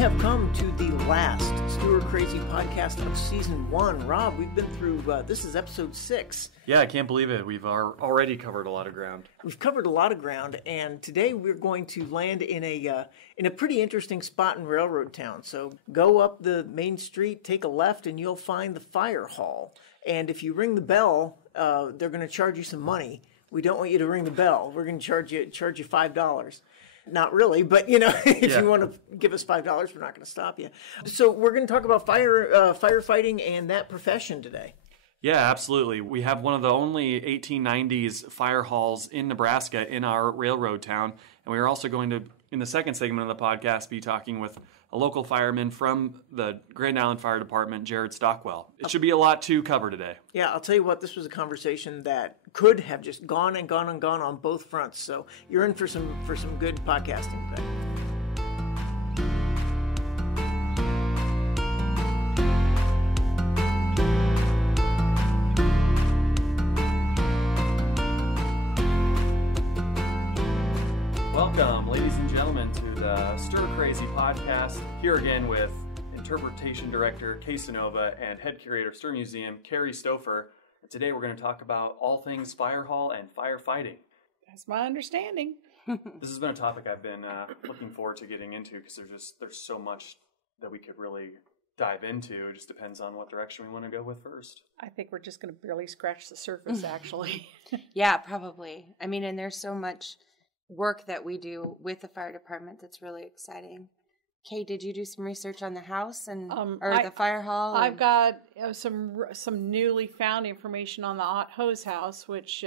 have come to the last Stuhr Crazy Podcast of Season 1. Rob, we've been through, this is episode 6. Yeah, I can't believe it. We've already covered a lot of ground. We've covered a lot of ground, and today we're going to land in a pretty interesting spot in Railroad Town. So go up the main street, take a left, and you'll find the Firehall. And if you ring the bell, they're going to charge you some money. We don't want you to ring the bell. We're going to charge you $5. Not really, but if you want to give us $5, we're not going to stop you. So we're going to talk about firefighting and that profession today. Yeah, absolutely. We have one of the only 1890s fire halls in Nebraska in our railroad town. And we are also going to, in the second segment of the podcast, be talking with a local fireman from the Grand Island Fire Department, Jared Stockwell. It should be a lot to cover today. Yeah, I'll tell you what, this was a conversation that could have just gone and gone and gone on both fronts. So you're in for some good podcasting today. Welcome, ladies and gentlemen, to the Stuhr Crazy Podcast. Here again with Interpretation Director Cynova and Head Curator of Stuhr Museum, Kari Stofer. And today we're going to talk about all things Firehall and firefighting. That's my understanding. This has been a topic I've been looking forward to getting into because there's so much that we could really dive into. It just depends on what direction we want to go with first. I think we're just going to barely scratch the surface, actually. Yeah, probably. I mean, and there's so much work that we do with the fire department that's really exciting. Kay, did you do some research on the house and the fire hall? I've got some newly found information on the hose house, which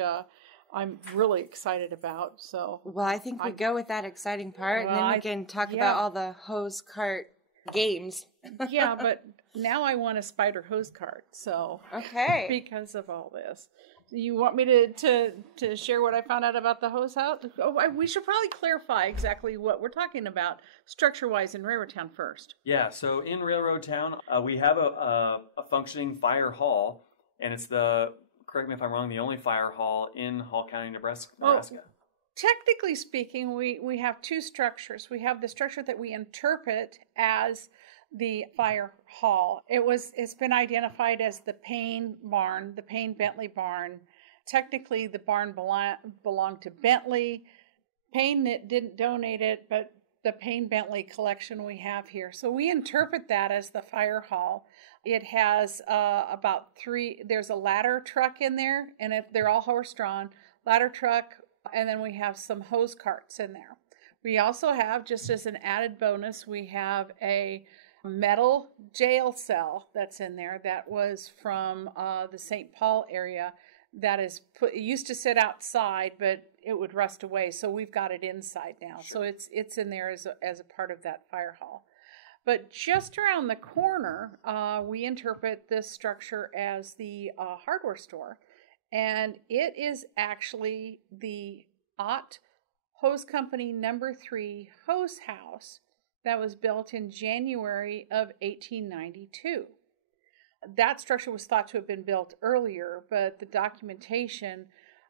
I'm really excited about. So, well, I think we go with that exciting part, and then we can talk about all the hose cart games. Yeah, but now I want a spider hose cart. So, okay, because of all this. You want me to share what I found out about the hose house? We should probably clarify exactly what we're talking about structure-wise in Railroad Town first. Yeah, so in Railroad Town, we have a functioning fire hall, and it's correct me if I'm wrong, the only fire hall in Hall County, Nebraska. Technically speaking, we have two structures. We have the structure that we interpret as the fire hall. It's been identified as the Payne barn, the Payne Bentley barn. Technically, the barn belonged to Bentley. Payne didn't donate it, but the Payne Bentley collection we have here. So we interpret that as the fire hall. It has there's a ladder truck in there, and they're all horse-drawn, ladder truck, and then we have some hose carts in there. We also have, just as an added bonus, we have a metal jail cell that's in there that was from the St. Paul area that is it used to sit outside, but it would rust away. So we've got it inside now. Sure. So it's in there as a part of that fire hall. But just around the corner, we interpret this structure as the hardware store. And it is actually the Ott Hose Company No. 3 hose house that was built in January of 1892. That structure was thought to have been built earlier, but the documentation,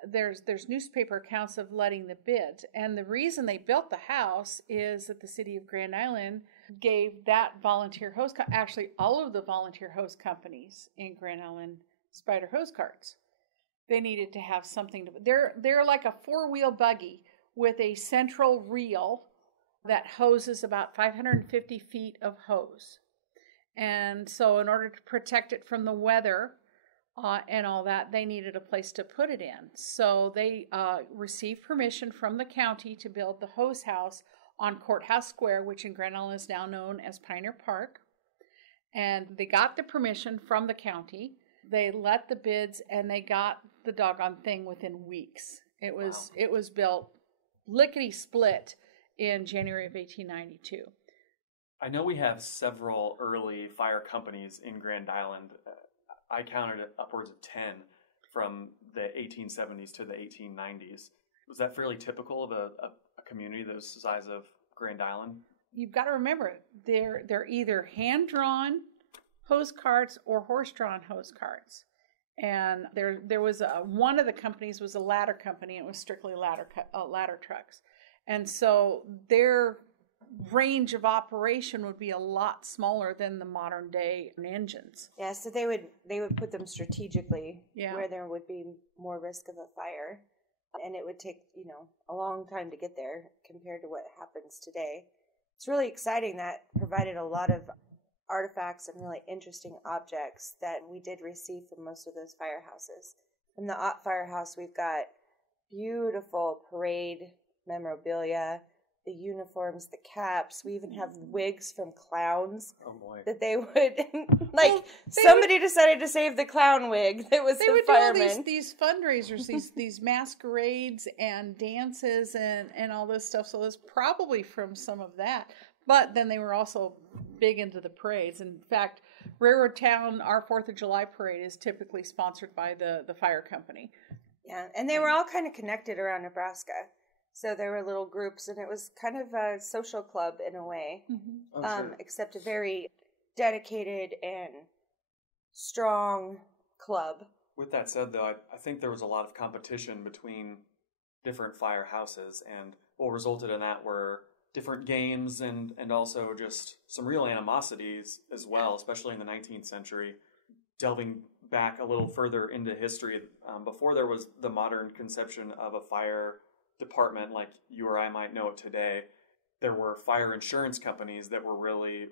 there's newspaper accounts of letting the bids. And the reason they built the house is that the city of Grand Island gave that volunteer hose, actually all of the volunteer hose companies in Grand Island spider hose carts. They needed to have something they're like a 4-wheel buggy with a central reel that hoses about 550 feet of hose. And so in order to protect it from the weather and all that, they needed a place to put it in. So they received permission from the county to build the hose house on Courthouse Square, which in Grand Island is now known as Pioneer Park. And they got the permission from the county. They let the bids, and they got the doggone thing within weeks. It was built lickety-split in January of 1892. I know we have several early fire companies in Grand Island. I counted upwards of 10 from the 1870s to the 1890s. Was that fairly typical of a community the size of Grand Island? You've got to remember, they're either hand-drawn hose carts or horse-drawn hose carts. And there was one of the companies was a ladder company, and it was strictly ladder trucks. And so their range of operation would be a lot smaller than the modern day engines. Yeah, so they would put them strategically where there would be more risk of a fire. And it would take, a long time to get there compared to what happens today. It's really exciting. That provided a lot of artifacts and really interesting objects that we did receive from most of those firehouses. From the Ott Firehouse, we've got beautiful parade memorabilia, the uniforms, the caps. We even have wigs from clowns that they would, somebody decided to save the clown wig that was the fireman. They would do these fundraisers, these masquerades and dances and all this stuff. So it's probably from some of that. But then they were also big into the parades. In fact, Railroad Town, our 4th of July parade is typically sponsored by the fire company. Yeah, and they were all kind of connected around Nebraska. So there were little groups, and it was kind of a social club in a way, except a very dedicated and strong club. With that said, though, I think there was a lot of competition between different firehouses, and what resulted in that were different games and also just some real animosities as well, especially in the 19th century. Delving back a little further into history, before there was the modern conception of a fire department like you or I might know it today, there were fire insurance companies that were really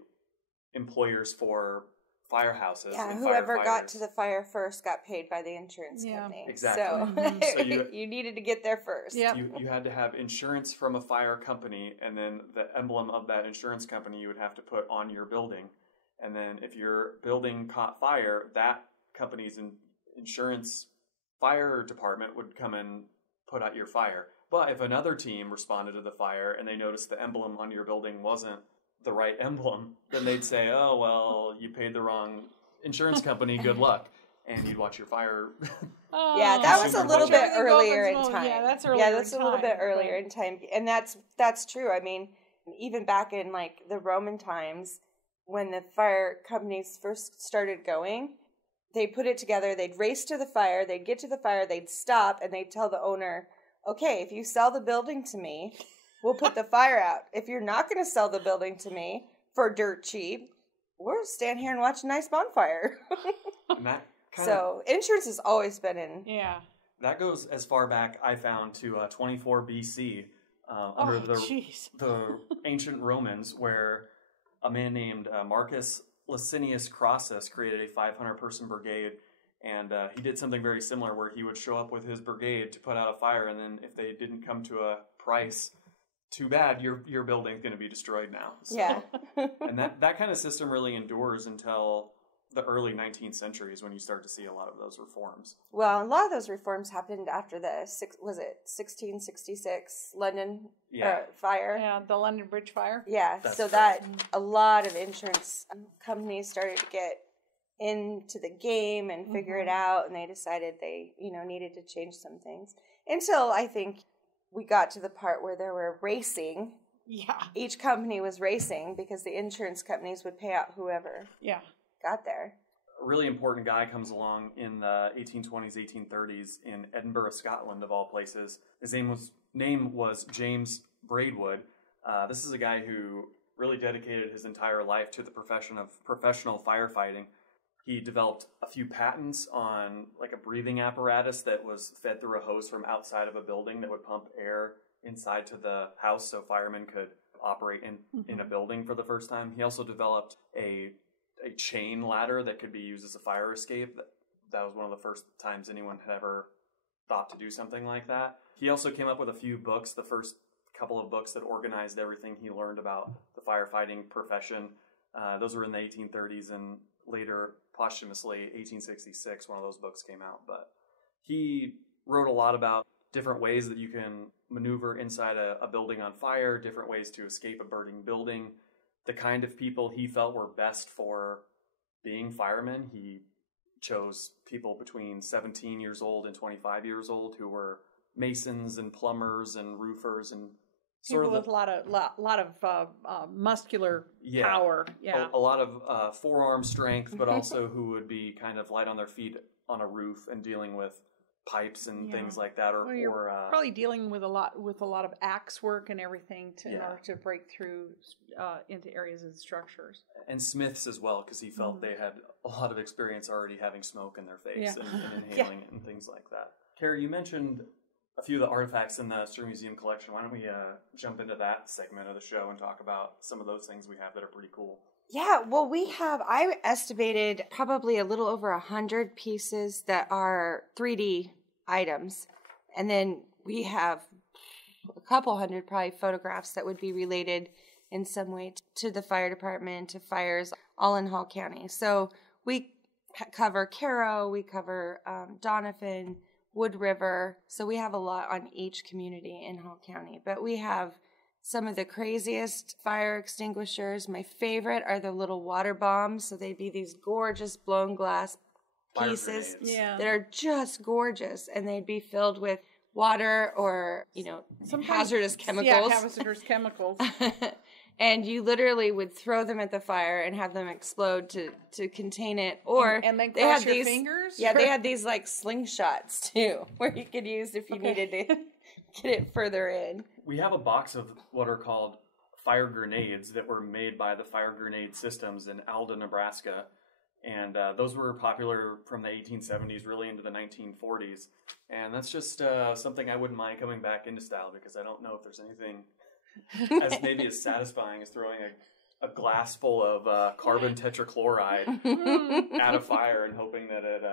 employers for firehouses. Yeah, whoever got to the fire first got paid by the insurance company. Exactly. So, you needed to get there first. Yep. You had to have insurance from a fire company, and then the emblem of that insurance company you would have to put on your building. And then if your building caught fire, that company's insurance fire department would come and put out your fire. But if another team responded to the fire and they noticed the emblem on your building wasn't the right emblem, then they'd say, oh, well, you paid the wrong insurance company, good luck. And you'd watch your fire. Yeah, that was a little bit earlier in time. Yeah, that's earlier in time. A little bit earlier in time. And that's true. I mean, even back in the Roman times, when the fire companies first started going, they put it together, they'd race to the fire, they'd get to the fire, they'd stop, and they'd tell the owner, okay, if you sell the building to me, we'll put the fire out. If you're not going to sell the building to me for dirt cheap, we'll stand here and watch a nice bonfire. So insurance has always been in. Yeah. That goes as far back, I found, to 24 BC, under the ancient Romans, where a man named Marcus Licinius Crassus created a 500-person brigade. And he did something very similar where he would show up with his brigade to put out a fire, and then if they didn't come to a price, too bad, your building's going to be destroyed now. So, yeah. And that kind of system really endures until the early 19th centuries when you start to see a lot of those reforms. Well, a lot of those reforms happened after the 1666 London fire? Yeah, the London Bridge fire. Yeah, that a lot of insurance companies started to get into the game and figure it out, and they decided they needed to change some things until I think we got to the part where there were racing. Yeah, each company was racing because the insurance companies would pay out whoever got there. A really important guy comes along in the 1820s, 1830s in Edinburgh, Scotland, of all places. His name was James Braidwood. This is a guy who really dedicated his entire life to the profession of professional firefighting. He developed a few patents on a breathing apparatus that was fed through a hose from outside of a building that would pump air inside to the house so firemen could operate in a building for the first time. He also developed a chain ladder that could be used as a fire escape. That was one of the first times anyone had ever thought to do something like that. He also came up with a few books, the first couple of books that organized everything he learned about the firefighting profession. Those were in the 1830s, and later, posthumously, 1866, one of those books came out. But he wrote a lot about different ways that you can maneuver inside a building on fire, different ways to escape a burning building, the kind of people he felt were best for being firemen. He chose people between 17 years old and 25 years old who were masons and plumbers and roofers and people with a lot of muscular power. Yeah, a lot of forearm strength, but also who would be kind of light on their feet on a roof and dealing with pipes and things like that, or you're probably dealing with a lot of axe work and everything in order to break through into areas of the structures. And smiths as well, because he felt they had a lot of experience already having smoke in their face and inhaling it and things like that. Kari, you mentioned a few of the artifacts in the Stuhr Museum collection. Why don't we jump into that segment of the show and talk about some of those things we have that are pretty cool? Yeah, well, I estimated probably a little over 100 pieces that are 3D items. And then we have a couple hundred probably photographs that would be related in some way to the fire department, to fires, all in Hall County. So we cover Caro, we cover Donovan, Wood River. So we have a lot on each community in Hall County. But we have some of the craziest fire extinguishers. My favorite are the little water bombs. So they'd be these gorgeous blown glass pieces that are just gorgeous. And they'd be filled with water or, hazardous chemicals. Yeah, hazardous chemicals. And you literally would throw them at the fire and have them explode to contain it. Or and then cross your fingers? Yeah, they had these like slingshots too, where you could use if you needed to get it further in. We have a box of what are called fire grenades that were made by the Fire Grenade Systems in Alda, Nebraska. And those were popular from the 1870s really into the 1940s. And that's just something I wouldn't mind coming back into style, because I don't know if there's anything as satisfying as throwing a glass full of carbon tetrachloride at a fire and hoping that it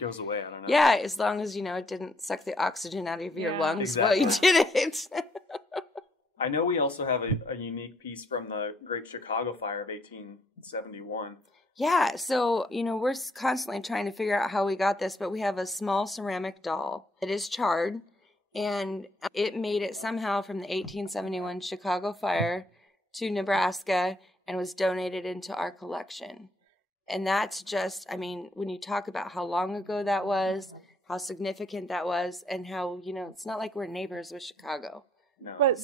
goes away. I don't know. Yeah, as long as, it didn't suck the oxygen out of your lungs while you did it. I know we also have a unique piece from the Great Chicago Fire of 1871. Yeah, so, we're constantly trying to figure out how we got this, but we have a small ceramic doll that is charred, and it made it somehow from the 1871 Chicago Fire to Nebraska and was donated into our collection. And that's just, when you talk about how long ago that was, how significant that was, and how, it's not like we're neighbors with Chicago. No. But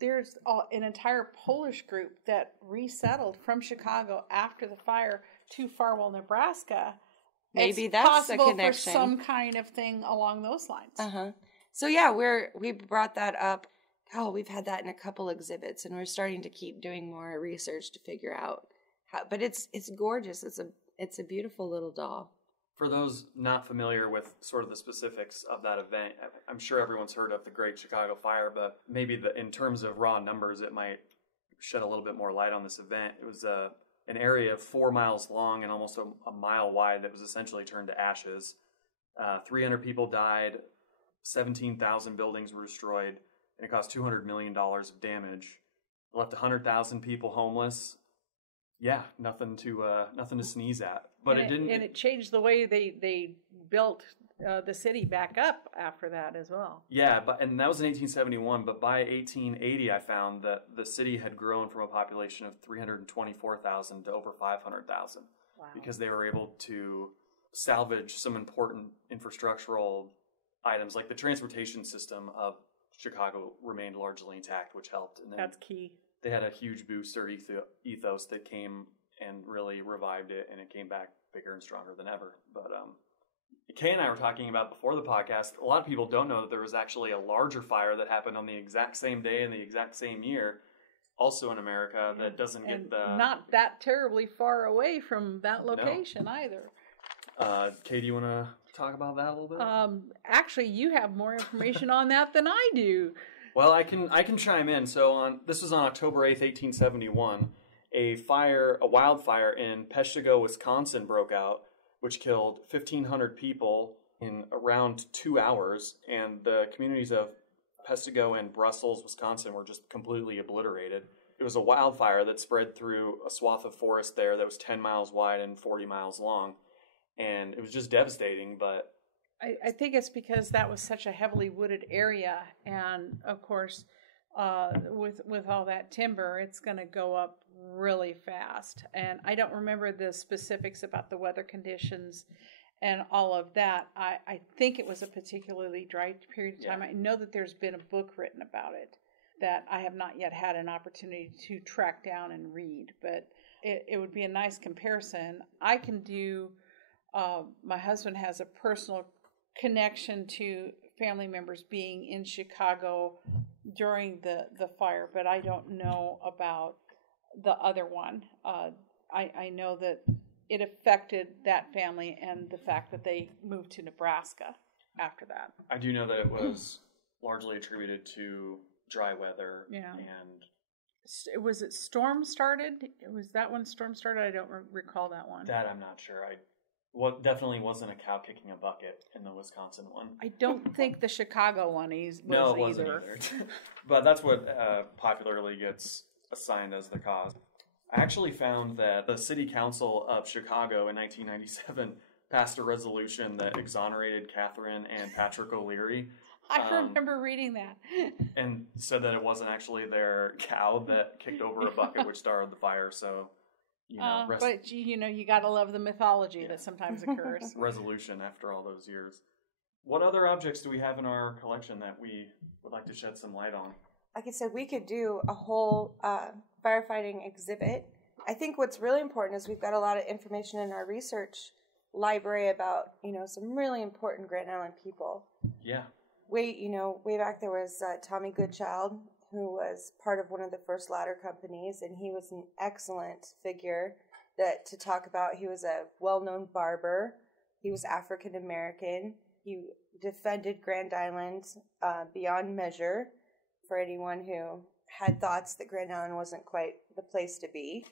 there's an entire Polish group that resettled from Chicago after the fire to Firehall, Nebraska. Maybe it's that's possible a connection for some kind of thing along those lines. So yeah, we brought that up. Oh, we've had that in a couple exhibits, and we're starting to keep doing more research to figure out how. But it's gorgeous. It's a beautiful little doll. For those not familiar with sort of the specifics of that event, I'm sure everyone's heard of the Great Chicago Fire, but maybe in terms of raw numbers, it might shed a little bit more light on this event. It was an area 4 miles long and almost a mile wide that was essentially turned to ashes. 300 people died, 17,000 buildings were destroyed, and it cost $200 million of damage. It left 100,000 people homeless. Yeah, nothing to sneeze at. But it didn't. And it changed the way they built the city back up after that as well. Yeah, and that was in 1871. But by 1880, I found that the city had grown from a population of 324,000 to over 500,000. Wow. Because they were able to salvage some important infrastructural items, like the transportation system of Chicago remained largely intact, which helped. And then that's key. They had a huge booster ethos that came and really revived it, and it came back bigger and stronger than ever. But Kay and I were talking about before the podcast, a lot of people don't know that there was actually a larger fire that happened on the exact same day in the exact same year, also in America, that doesn't get the... Not that terribly far away from that location either. Kay, do you want to talk about that a little bit? Actually, you have more information on that than I do. Well, I can chime in. So this was on October 8th, 1871. A wildfire in Peshtigo, Wisconsin broke out, which killed 1,500 people in around 2 hours, and the communities of Peshtigo and Brussels, Wisconsin were just completely obliterated. It was a wildfire that spread through a swath of forest there that was 10 miles wide and 40 miles long, and it was just devastating, but I think it's because that was such a heavily wooded area, and of course, with all that timber, it's going to go up really fast. And I don't remember the specifics about the weather conditions and all of that. I think it was a particularly dry period of time. Yeah. I know that there's been a book written about it that I have not yet had an opportunity to track down and read, but it would be a nice comparison. I can do. My husband has a personal connection to family members being in Chicago during the fire, but I don't know about the other one. I know that it affected that family and the fact that they moved to Nebraska after that. I do know that it was largely attributed to dry weather. Yeah. And was it storm started? Was that when storm started? I don't recall that one. That I'm not sure. Definitely wasn't a cow kicking a bucket in the Wisconsin one. I don't think the Chicago one was no, it wasn't either. But that's what popularly gets assigned as the cause. I actually found that the City Council of Chicago in 1997 passed a resolution that exonerated Catherine and Patrick O'Leary. I remember reading that. And said that it wasn't actually their cow that kicked over a bucket which started the fire, so... but you gotta love the mythology that sometimes occurs. Resolution after all those years. What other objects do we have in our collection that we would like to shed some light on? Like I said, we could do a whole firefighting exhibit. I think what's really important is we've got a lot of information in our research library about, some really important Grand Island people. Yeah. Way back there was Tommy Goodchild, who was part of one of the first ladder companies, and he was an excellent figure to talk about. He was a well-known barber. He was African American. He defended Grand Island beyond measure for anyone who had thoughts that Grand Island wasn't quite the place to be.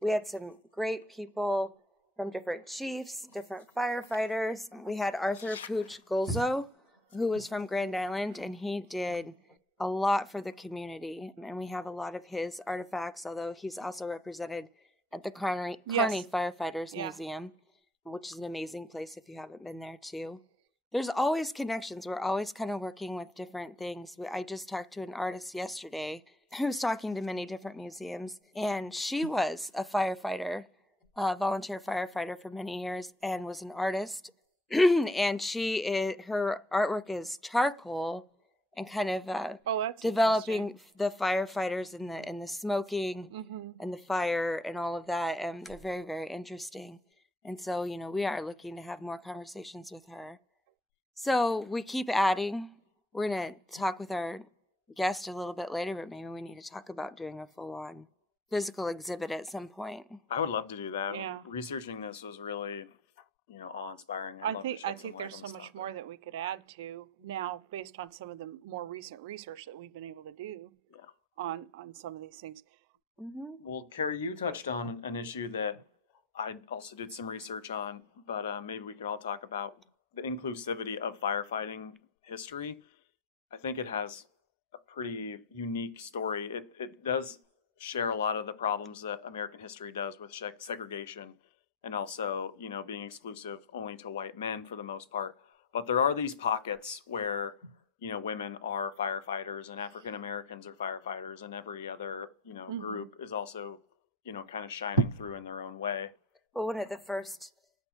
We had some great people from different chiefs, different firefighters. We had Arthur Pooch Gulzo, who was from Grand Island, and he did a lot for the community, and we have a lot of his artifacts, although he's also represented at the Kearney Firefighters Museum, which is an amazing place if you haven't been there too. There's always connections. We're always kind of working with different things. I just talked to an artist yesterday who's talking to many different museums, and she was a firefighter, a volunteer firefighter for many years, and was an artist. And her artwork is charcoal and kind of developing the firefighters and the smoking and the fire and all of that, and they're very, very interesting. And so, we are looking to have more conversations with her. So we keep adding. We're going to talk with our guest a little bit later, but maybe we need to talk about doing a full-on physical exhibit at some point. I would love to do that. Yeah. Researching this was really... awe-inspiring. I think there's so much more that we could add to now based on some of the more recent research that we've been able to do on some of these things. Mm-hmm. Well, Kari, you touched on an issue that I also did some research on, but maybe we could all talk about the inclusivity of firefighting history. I think it has a pretty unique story. It does share a lot of the problems that American history does with segregation, and also, being exclusive only to white men for the most part. But there are these pockets where, women are firefighters and African Americans are firefighters, and every other, group is also, kind of shining through in their own way. Well, one of the first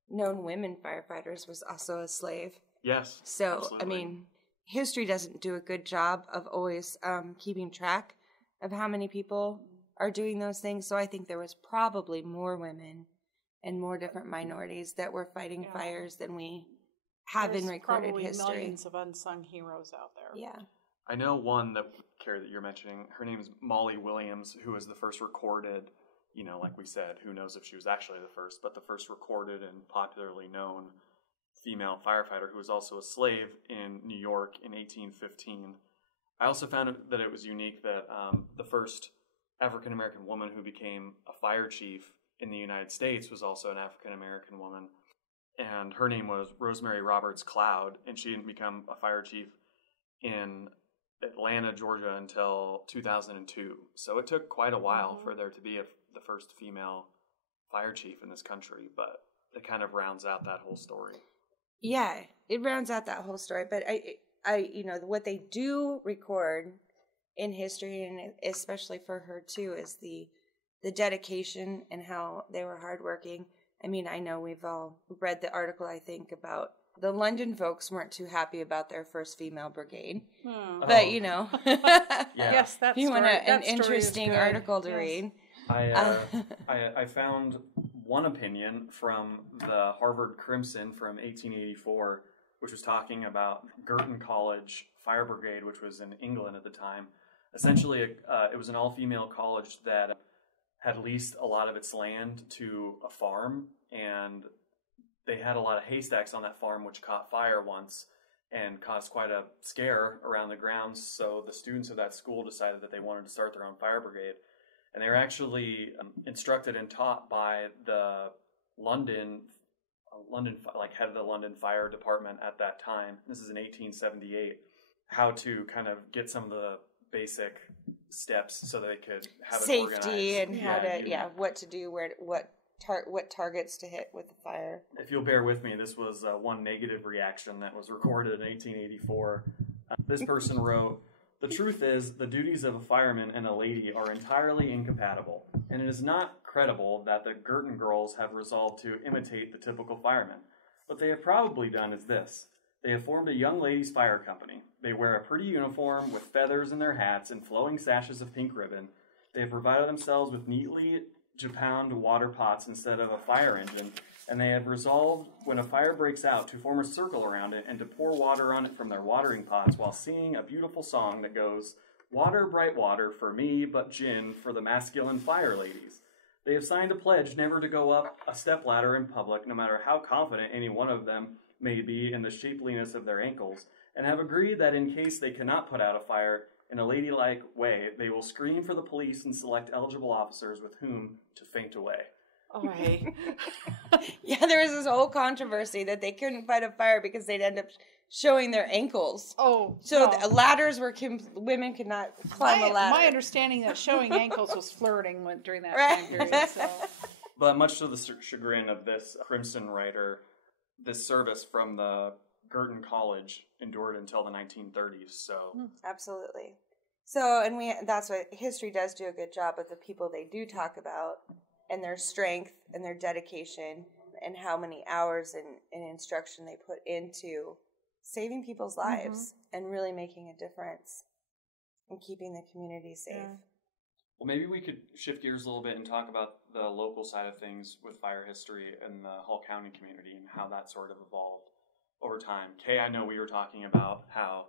known women firefighters was also a slave. Yes. So, absolutely. History doesn't do a good job of always keeping track of how many people are doing those things. So I think there was probably more women and more different minorities that were fighting fires than we have in recorded probably history. Millions of unsung heroes out there. Yeah. I know one that, Kari, that you're mentioning. Her name is Molly Williams, who was the first recorded, like we said, who knows if she was actually the first, but the first recorded and popularly known female firefighter who was also a slave in New York in 1815. I also found that it was unique that the first African-American woman who became a fire chief in the United States was also an African-American woman, and her name was Rosemary Roberts Cloud, and she didn't become a fire chief in Atlanta, Georgia until 2002. So it took quite a while for there to be the first female fire chief in this country, but it kind of rounds out that whole story. Yeah, it rounds out that whole story, but I what they do record in history, and especially for her too, is the dedication and how they were hardworking. I mean, I know we've all read the article, I think, about the London folks weren't too happy about their first female brigade. But, yes, that's an interesting article to read. I found one opinion from the Harvard Crimson from 1884 which was talking about Girton College Fire Brigade, which was in England at the time. Essentially, it was an all-female college that had leased a lot of its land to a farm, and they had a lot of haystacks on that farm, which caught fire once and caused quite a scare around the grounds. So the students of that school decided that they wanted to start their own fire brigade. And they were actually instructed and taught by the London, like head of the London Fire Department at that time. This is in 1878, how to kind of get some of the basic steps so they could have safety and how to what to do, what targets to hit with the fire. If you'll bear with me, this was one negative reaction that was recorded in 1884. This person wrote, "The truth is, the duties of a fireman and a lady are entirely incompatible, and it is not credible that the Girton girls have resolved to imitate the typical fireman. What they have probably done is this. They have formed a young ladies' fire company. They wear a pretty uniform with feathers in their hats and flowing sashes of pink ribbon. They have provided themselves with neatly japanned water pots instead of a fire engine, and they have resolved, when a fire breaks out, to form a circle around it and to pour water on it from their watering pots while singing a beautiful song that goes, 'Water, bright water, for me, but gin for the masculine fire ladies.' They have signed a pledge never to go up a stepladder in public, no matter how confident any one of them may be in the shapeliness of their ankles, and have agreed that in case they cannot put out a fire in a ladylike way, they will scream for the police and select eligible officers with whom to faint away." Okay. Yeah, there was this whole controversy that they couldn't fight a fire because they'd end up showing their ankles. Oh, so the ladders were women could not climb a ladder. My understanding that showing ankles was flirting during that time period. So. But much to the chagrin of this Crimson writer, this service from the Girton College endured until the 1930s. So absolutely. So, and that's what history does do a good job of, the people they do talk about and their strength and their dedication and how many hours and instruction they put into saving people's lives and really making a difference and keeping the community safe. Yeah. Well, maybe we could shift gears a little bit and talk about the local side of things with fire history and the Hull County community and how that sort of evolved over time. Kay, I know we were talking about how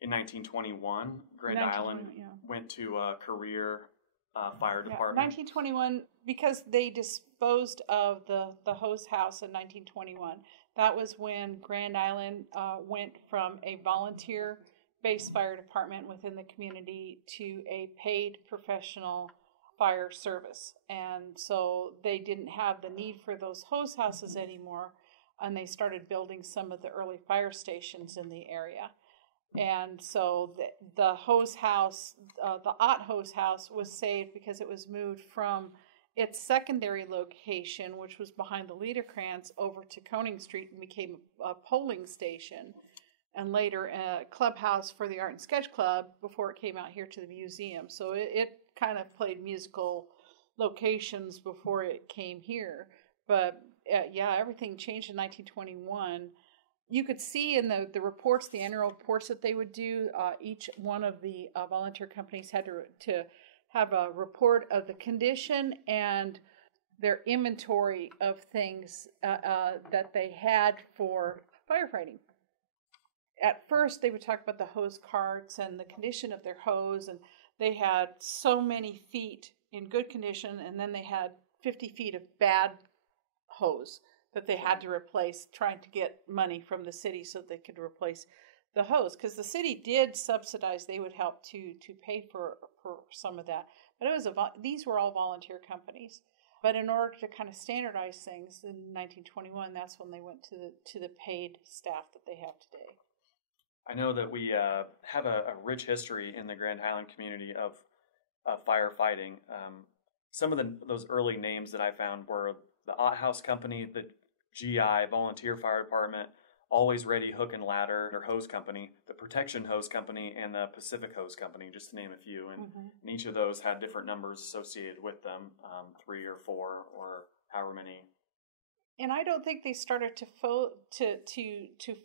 in 1921, Grand Island went to a career fire department. 1921, because they disposed of the hose house in 1921. That was when Grand Island went from a volunteer-based fire department within the community to a paid professional fire service. And so they didn't have the need for those hose houses anymore, and they started building some of the early fire stations in the area. And so the hose house, the Ott hose house, was saved because it was moved from its secondary location, which was behind the Liederkranz, over to Koning Street and became a polling station, and later a clubhouse for the Art and Sketch Club before it came out here to the museum. So it kind of played musical locations before it came here. But everything changed in 1921. You could see in the reports, the annual reports that they would do, each one of the volunteer companies had to have a report of the condition and their inventory of things that they had for firefighting. At first, they would talk about the hose carts and the condition of their hose, and they had so many feet in good condition, and then they had 50 feet of bad hose that they had to replace, trying to get money from the city so they could replace the hose. Because the city did subsidize, they would help to pay for some of that. But it was these were all volunteer companies. But in order to kind of standardize things in 1921, that's when they went to the paid staff that they have today. I know that we have a rich history in the Grand Highland community of firefighting. Some of those early names that I found were the Ott House Company, the GI, Volunteer Fire Department, Always Ready Hook and Ladder, or Hose Company, the Protection Hose Company, and the Pacific Hose Company, just to name a few. And each of those had different numbers associated with them, 3 or 4 or however many. And I don't think they started to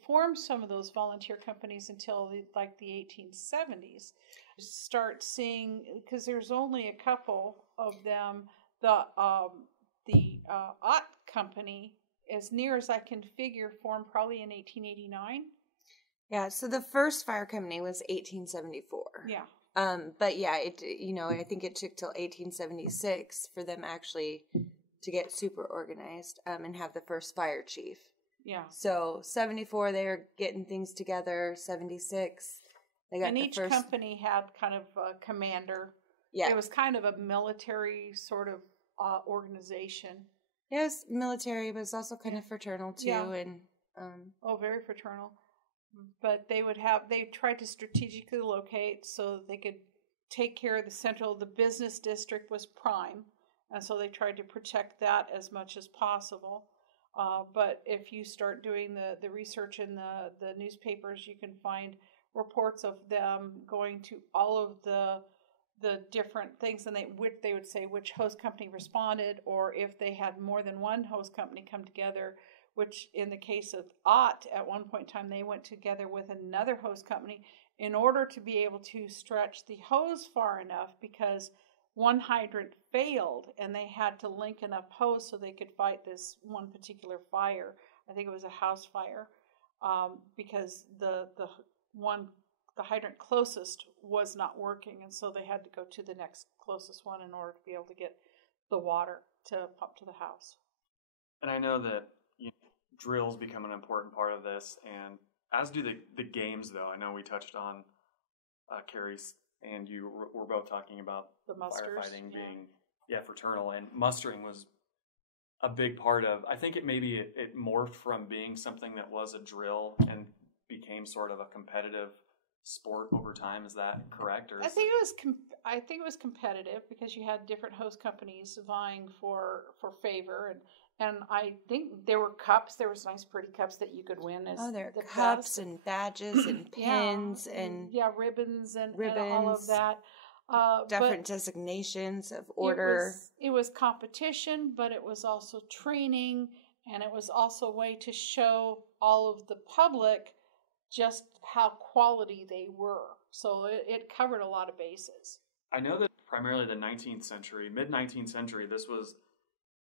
form some of those volunteer companies until the 1870s. Start seeing, because there's only a couple of them. The Ott Company as near as I can figure, formed probably in 1889. Yeah, so the first fire company was 1874. Yeah. But yeah, I think it took till 1876 for them actually to get super organized and have the first fire chief. Yeah. So 74, they were getting things together. 76, they got and the each first. company had kind of a commander. Yeah. It was kind of a military sort of organization. Yes, military, but it's also kind of fraternal too. Yeah. And very fraternal. But they tried to strategically locate so that they could take care of the business district was prime. And so they tried to protect that as much as possible. But if you start doing the research in the newspapers, you can find reports of them going to all of the different things, and they would say which hose company responded, or if they had more than one hose company come together, which in the case of Ott, at one point in time, they went together with another hose company in order to be able to stretch the hose far enough, because one hydrant failed and they had to link enough hose so they could fight this one particular fire. I think it was a house fire, because the hydrant closest was not working, and so they had to go to the next closest one in order to be able to get the water to pump to the house. And I know that drills become an important part of this, and as do the games, though. I know we touched on Kari's, and you were both talking about the musters, firefighting being fraternal, and mustering was a big part of. I think it morphed from being something that was a drill and became sort of a competitive sport over time. Is that correct? Or I think it was competitive because you had different hose companies vying for favor, and I think there were cups. There was nice, pretty cups that you could win. There are cups and badges and pins and ribbons and all of that. Different designations of order. It was competition, but it was also training, and it was also a way to show all of the public just how quality they were. So it covered a lot of bases. I know that primarily the 19th century, mid-19th century, this was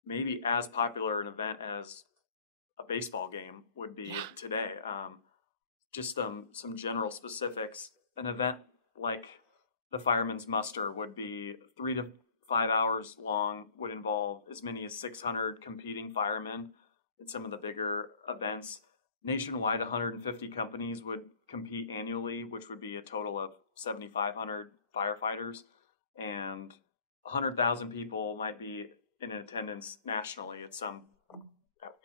maybe as popular an event as a baseball game would be today. Just some general specifics. An event like the Fireman's Muster would be 3 to 5 hours long, would involve as many as 600 competing firemen in some of the bigger events. Nationwide, 150 companies would compete annually, which would be a total of 7,500 firefighters, and 100,000 people might be in attendance nationally at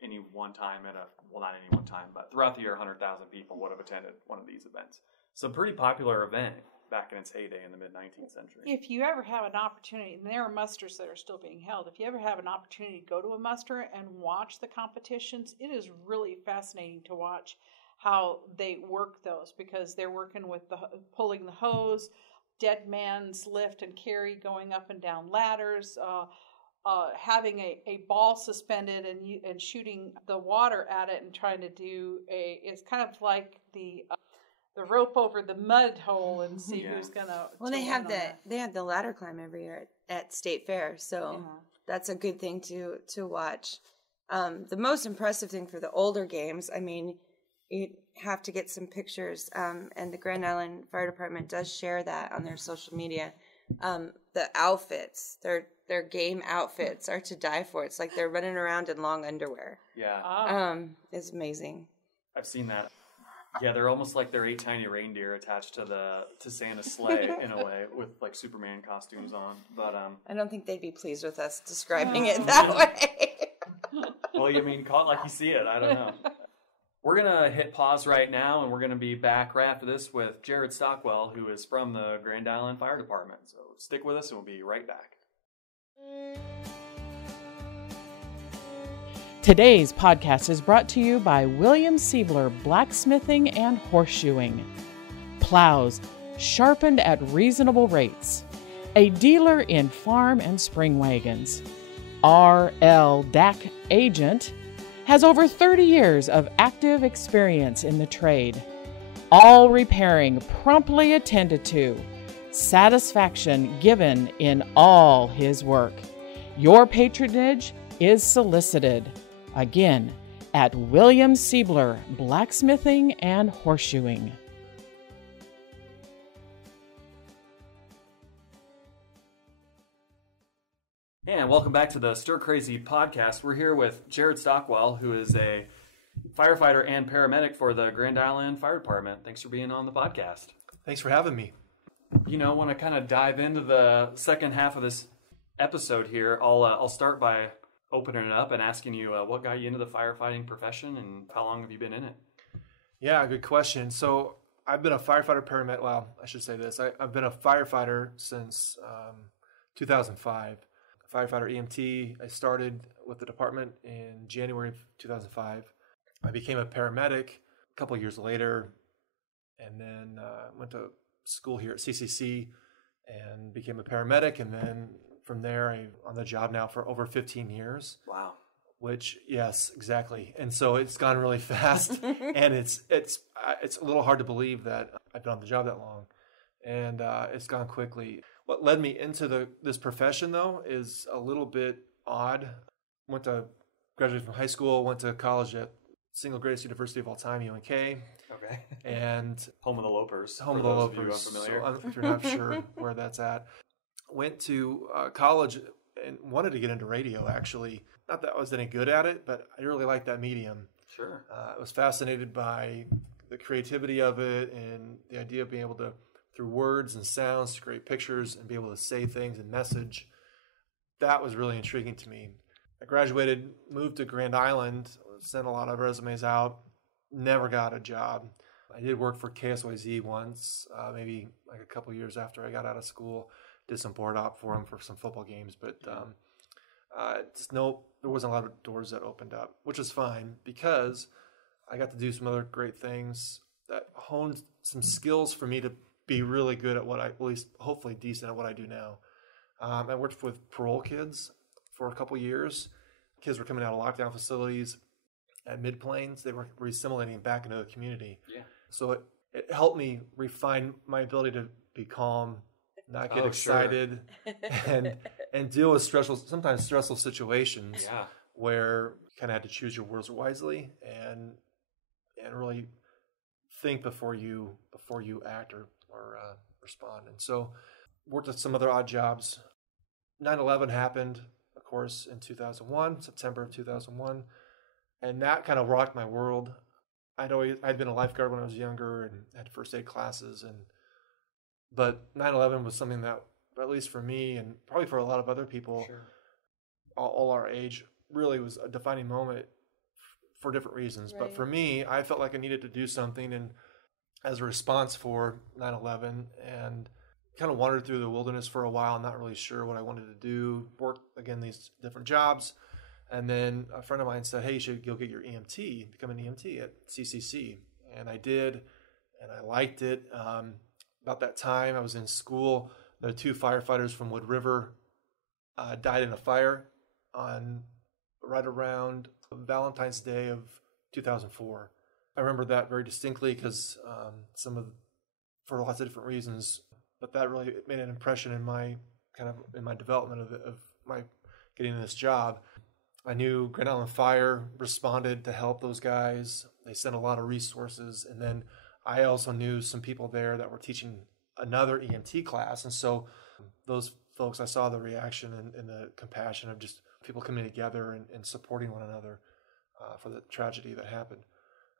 any one time not any one time, but throughout the year, 100,000 people would have attended one of these events. So pretty popular event back in its heyday in the mid-19th century. If you ever have an opportunity, and there are musters that are still being held, if you ever have an opportunity to go to a muster and watch the competitions, it is really fascinating to watch how they work those, because they're working with pulling the hose, dead man's lift and carry, going up and down ladders, having a ball suspended and shooting the water at it and trying to do it's kind of like the rope over the mud hole and see who's gonna. Well, they have the ladder climb every year at State Fair, so that's a good thing to watch. The most impressive thing for the older games, I mean, you have to get some pictures, and the Grand Island Fire Department does share that on their social media. The outfits, their game outfits are to die for. It's like they're running around in long underwear. Yeah. It's amazing. I've seen that. Yeah, they're almost like they're 8 tiny reindeer attached to Santa's sleigh in a way, with like Superman costumes on. But I don't think they'd be pleased with us describing it that way. Well, you mean call it like you see it. I don't know. We're gonna hit pause right now, and we're gonna be back right after this with Jared Stockwell, who is from the Grand Island Fire Department. So stick with us, and we'll be right back. Today's podcast is brought to you by William Siebler Blacksmithing and Horseshoeing. Plows sharpened at reasonable rates. A dealer in farm and spring wagons. R.L. DAC Agent has over 30 years of active experience in the trade. All repairing promptly attended to. Satisfaction given in all his work. Your patronage is solicited. Again, at William Siebler Blacksmithing and Horseshoeing. And welcome back to the Stuhr Crazy Podcast. We're here with Jared Stockwell, who is a firefighter and paramedic for the Grand Island Fire Department. Thanks for being on the podcast. Thanks for having me. Want to kind of dive into the second half of this episode here. I'll start by opening it up and asking you what got you into the firefighting profession and how long have you been in it? Yeah, good question. So I've been a firefighter paramedic. Well, I should say this. I've been a firefighter since 2005. Firefighter EMT. I started with the department in January of 2005. I became a paramedic a couple of years later, and then went to school here at CCC and became a paramedic. And then from there, I'm on the job now for over 15 years. Wow. Which, yes, exactly. And so it's gone really fast, and it's a little hard to believe that I've been on the job that long, and it's gone quickly. What led me into this profession, though, is a little bit odd. Graduated from high school, went to college at single greatest university of all time, UNK. Okay. And home of the Lopers. Home of the Lopers. So if you're not sure where that's at. Went to college and wanted to get into radio, actually. Not that I was any good at it, but I really liked that medium. Sure. I was fascinated by the creativity of it and the idea of being able to, through words and sounds, to create pictures and be able to say things and message. That was really intriguing to me. I graduated, moved to Grand Island, sent a lot of resumes out, never got a job. I did work for KSYZ once, maybe like a couple years after I got out of school. Did some board op for them for some football games, but there wasn't a lot of doors that opened up, which was fine because I got to do some other great things that honed some skills for me to be really good at at least hopefully decent at what I do now. I worked with parole kids for a couple years. Kids were coming out of lockdown facilities at Mid-Plains. They were reassimilating back into the community. Yeah. So it helped me refine my ability to be calm, not get excited, sure. and deal with sometimes stressful situations. Yeah. Where you kind of had to choose your words wisely and really think before you act or respond. And so worked at some other odd jobs. 9/11 happened, of course, in 2001, September of 2001, and that kind of rocked my world. I'd been a lifeguard when I was younger and had first aid classes, but 9/11 was something that, at least for me and probably for a lot of other people, sure. all our age, really was a defining moment for different reasons. Right. But for me, I felt like I needed to do something, and as a response for 9/11, and kind of wandered through the wilderness for a while, not really sure what I wanted to do. Worked again these different jobs, and then a friend of mine said, "Hey, you should go get your EMT, become an EMT at CCC," and I did, and I liked it. About that time, I was in school. The two firefighters from Wood River died in a fire right around Valentine's Day of 2004. I remember that very distinctly because for lots of different reasons, but that really made an impression in my development of my getting this job. I knew Grand Island Fire responded to help those guys. They sent a lot of resources, and then I also knew some people there that were teaching another EMT class, and so those folks, I saw the reaction and the compassion of just people coming together and supporting one another for the tragedy that happened.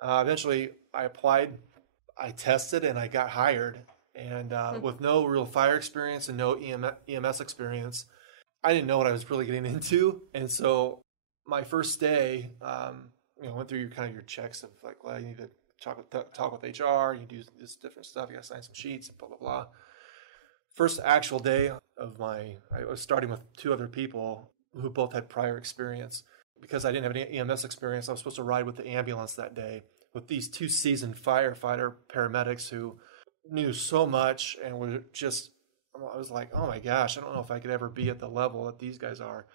Eventually, I applied, I tested, and I got hired. And with no real fire experience and no EMS experience, I didn't know what I was really getting into. And so my first day, went through your checks of like, well, you need to talk with HR, you do this different stuff, you got to sign some sheets, and blah, blah, blah. First actual day I was starting with two other people who both had prior experience. Because I didn't have any EMS experience, I was supposed to ride with the ambulance that day with these two seasoned firefighter paramedics who knew so much and were just, I was like, oh my gosh, I don't know if I could ever be at the level that these guys are.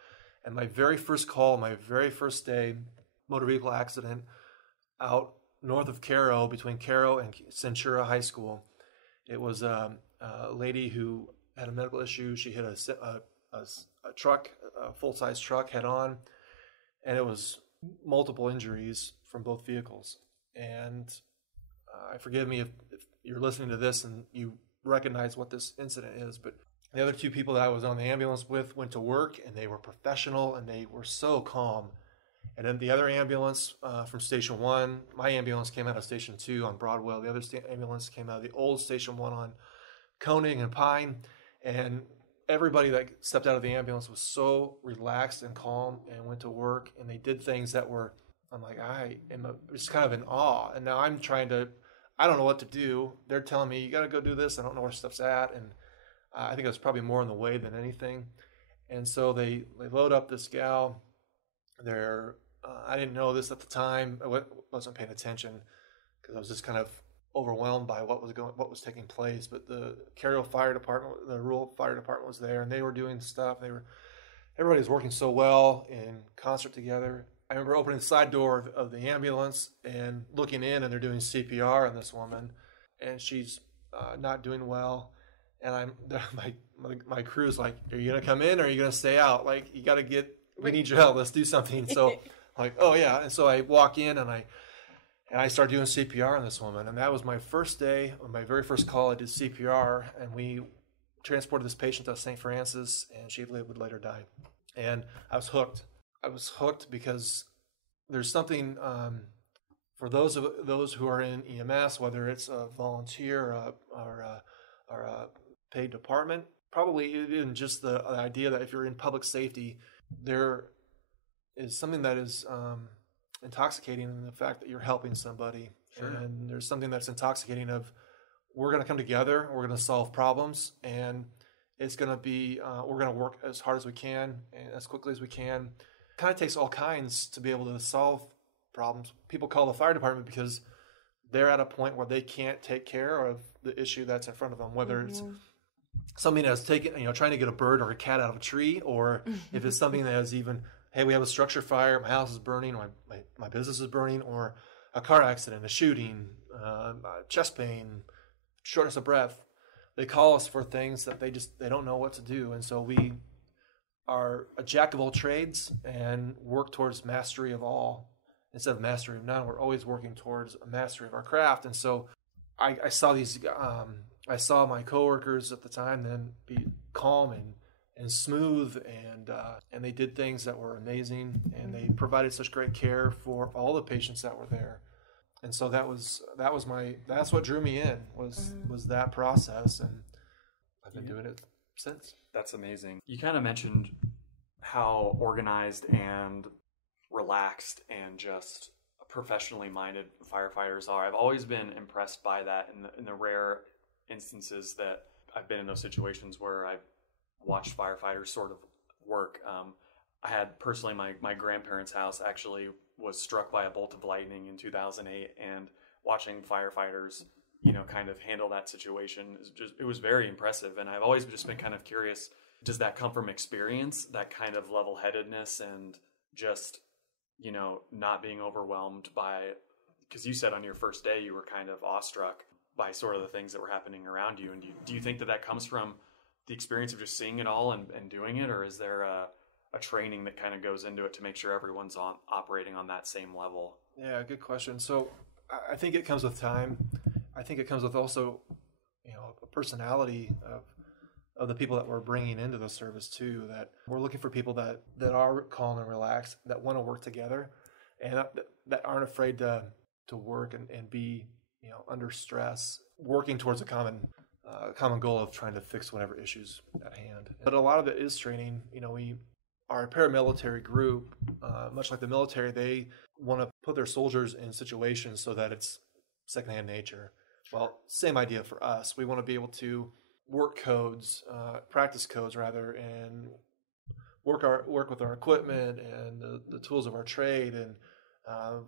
And my very first call, my very first day, motor vehicle accident out north of Cairo, between Cairo and Centura High School. It was a lady who had a medical issue. She hit a truck, a full-size truck head on. And it was multiple injuries from both vehicles. And forgive me if you're listening to this and you recognize what this incident is, but the other two people that I was on the ambulance with went to work, and they were professional and they were so calm. And then the other ambulance from Station 1, my ambulance came out of Station 2 on Broadwell. The other ambulance came out of the old Station 1 on Koenig and Pine. And everybody that stepped out of the ambulance was so relaxed and calm and went to work. And they did things that were, I'm like, I am just kind of in awe. And now I'm I don't know what to do. They're telling me, you got to go do this. I don't know where stuff's at. And I think it was probably more in the way than anything. And so they load up this gal. I didn't know this at the time. I wasn't paying attention because I was just kind of overwhelmed by what was taking place. But the Carroll Fire Department, the rural fire department, was there, and they were doing stuff. Everybody was working so well in concert together. I remember opening the side door of the ambulance and looking in, and they're doing CPR on this woman, and she's not doing well. And my crew's like, "Are you gonna come in or are you gonna stay out? Like, you got to get. We need your help. Let's do something." So, like, oh yeah. And so I walk in and I start doing CPR on this woman. And that was my first day, my very first call. I did CPR, and we transported this patient to St. Francis, and she would later die. And I was hooked. I was hooked because there's something for those who are in EMS, whether it's a volunteer or a paid department, probably even just the idea that if you're in public safety, there is something that is intoxicating in the fact that you're helping somebody. Sure. And there's something that's intoxicating of, we're going to come together, we're going to solve problems, and it's going to be, we're going to work as hard as we can and as quickly as we can. It kind of takes all kinds to be able to solve problems. People call the fire department because they're at a point where they can't take care of the issue that's in front of them, whether it's something that's trying to get a bird or a cat out of a tree, or if it's something that is even, hey, we have a structure fire, my house is burning, or my business is burning, or a car accident, a shooting, chest pain, shortness of breath. They call us for things that they don't know what to do. And so we are a jack of all trades and work towards mastery of all instead of mastery of none. We're always working towards a mastery of our craft. And so I saw I saw my coworkers at the time then be calm and smooth, and they did things that were amazing, and they provided such great care for all the patients that were there. And so that's what drew me in was that process, and I've been doing it since. That's amazing. You kind of mentioned how organized and relaxed and just professionally minded firefighters are. I've always been impressed by that in the rare instances that I've been in those situations where I've watched firefighters sort of work. I had personally, my grandparents' house actually was struck by a bolt of lightning in 2008, and watching firefighters, kind of handle that situation, it was very impressive. And I've always just been kind of curious, does that come from experience, that kind of level-headedness and just, not being overwhelmed by, because you said on your first day you were kind of awestruck by sort of the things that were happening around you. And do you think that comes from the experience of just seeing it all and doing it, or is there a training that kind of goes into it to make sure everyone's operating on that same level? Yeah, good question. So I think it comes with time. I think it comes with also, a personality of the people that we're bringing into the service too, that we're looking for people that are calm and relaxed, that want to work together, and that aren't afraid to work and be, under stress, working towards a common goal of trying to fix whatever issues at hand. But a lot of it is training. We are a paramilitary group, much like the military. They want to put their soldiers in situations so that it's secondhand nature. Well, same idea for us. We want to be able to work codes, practice codes rather, and work with our equipment and the tools of our trade, and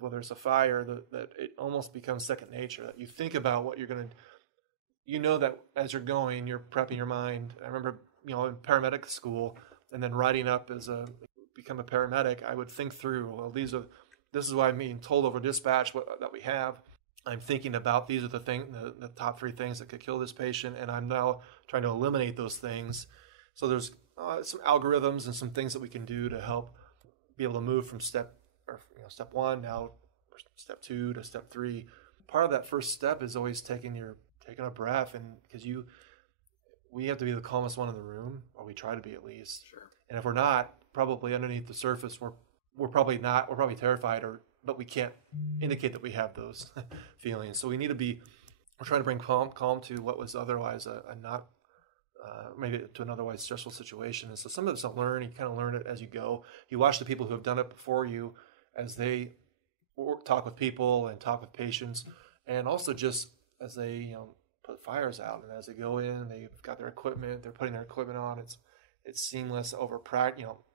whether it's a fire, that it almost becomes second nature. That you think about what you're going to, that as you're going, you're prepping your mind. I remember, in paramedic school, and then writing up become a paramedic, I would think through, well, this is what I'm being told over dispatch that we have. I'm thinking about these are the top 3 things that could kill this patient, and I'm now trying to eliminate those things. So there's some algorithms and some things that we can do to help be able to move from step or step 1, now step 2 to step 3. Part of that first step is always taking a breath, and because we have to be the calmest one in the room, or we try to be at least. Sure. And if we're not, probably underneath the surface, we're probably not. We're probably terrified, but we can't indicate that we have those feelings. So we're trying to bring calm to what was otherwise a not maybe to an otherwise stressful situation. And so some of this I'll learn. You kind of learn it as you go. You watch the people who have done it before you as they talk with people and talk with patients, and also just as they put fires out, and as they go in, they've got their equipment, they're putting their equipment on. It's seamless over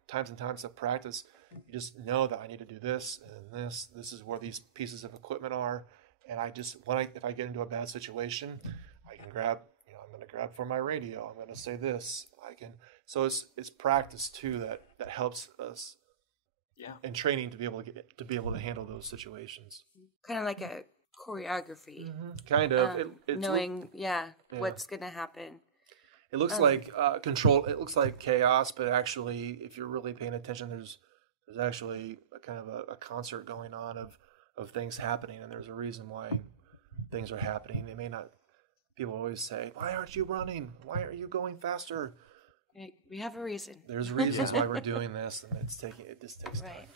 times and times of practice. You just know that I need to do this and this. This is where these pieces of equipment are, and if I get into a bad situation, I can grab. I'm going to grab for my radio. I'm going to say this. So it's practice too that helps us. Yeah. And training to be able to handle those situations. Kind of like a choreography. Mm-hmm. Kind of. Knowing, what's going to happen. It looks like control. It looks like chaos, but actually, if you're really paying attention, there's actually a kind of a concert going on of things happening, and there's a reason why things are happening. They may not. People always say, "Why aren't you running? Why aren't you going faster?" We have a reason. There's reasons why we're doing this, and it just takes time.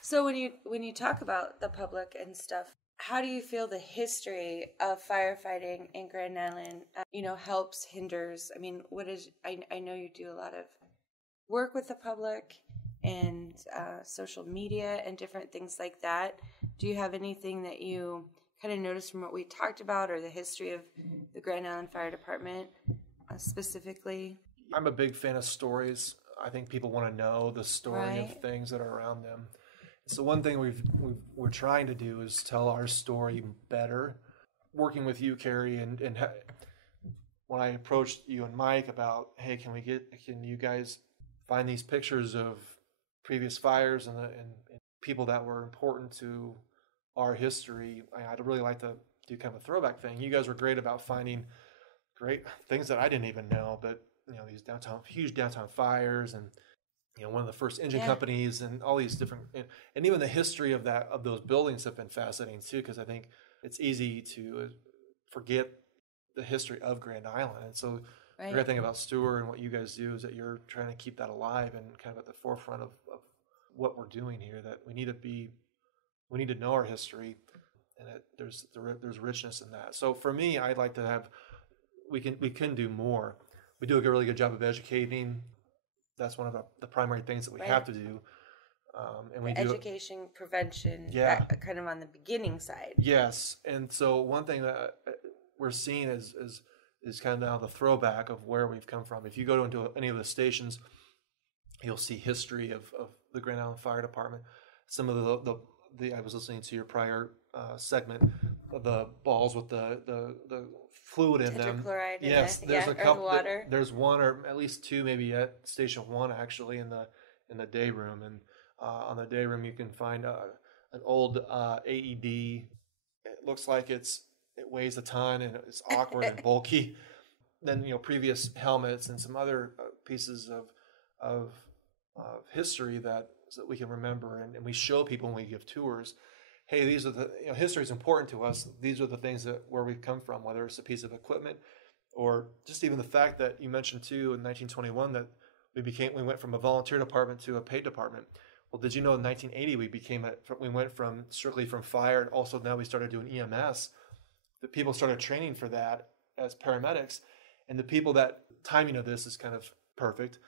So when you talk about the public and stuff, how do you feel the history of firefighting in Grand Island, helps, hinders? I mean, I know you do a lot of work with the public and social media and different things like that. Do you have anything that you kind of noticed from what we talked about, or the history of the Grand Island Fire Department specifically? I'm a big fan of stories. I think people want to know the story of things that are around them. So one thing we're trying to do is tell our story better. Working with you, Kari, and when I approached you and Mike about, hey, can you guys find these pictures of previous fires and people that were important to our history? I'd really like to do kind of a throwback thing. You guys were great about finding great things that I didn't even know, but these huge downtown fires, and one of the first engine companies, and all these different, and even the history of those buildings have been fascinating too, because I think it's easy to forget the history of Grand Island. And so the great thing about Stuhr and what you guys do is that you're trying to keep that alive and kind of at the forefront of what we're doing here. That we need to know our history, and there's richness in that. So for me, I'd like to have we can do more. We do a really good job of educating. That's one of the primary things that we have to do. And we do education, prevention, that kind of on the beginning side. Yes, and so one thing that we're seeing is kind of now the throwback of where we've come from. If you go into any of the stations, you'll see history of the Grand Island Fire Department. Some of the I was listening to your prior segment, the balls with the fluid in them. Tetrachloride. Yes, there's a couple. Water. There's one or at least two, maybe at Station 1 actually in the day room, and on the day room you can find an old AED. It looks like it weighs a ton and it's awkward and bulky. Then previous helmets and some other pieces of history that we can remember, and we show people when we give tours. Hey, these are the history is important to us. These are the things where we've come from, whether it's a piece of equipment or just even the fact that you mentioned too in 1921 that we went from a volunteer department to a paid department. Well, did you know in 1980 we went from strictly from fire, and also now we started doing EMS. The people started training for that as paramedics, and the people that timing of this is kind of perfect.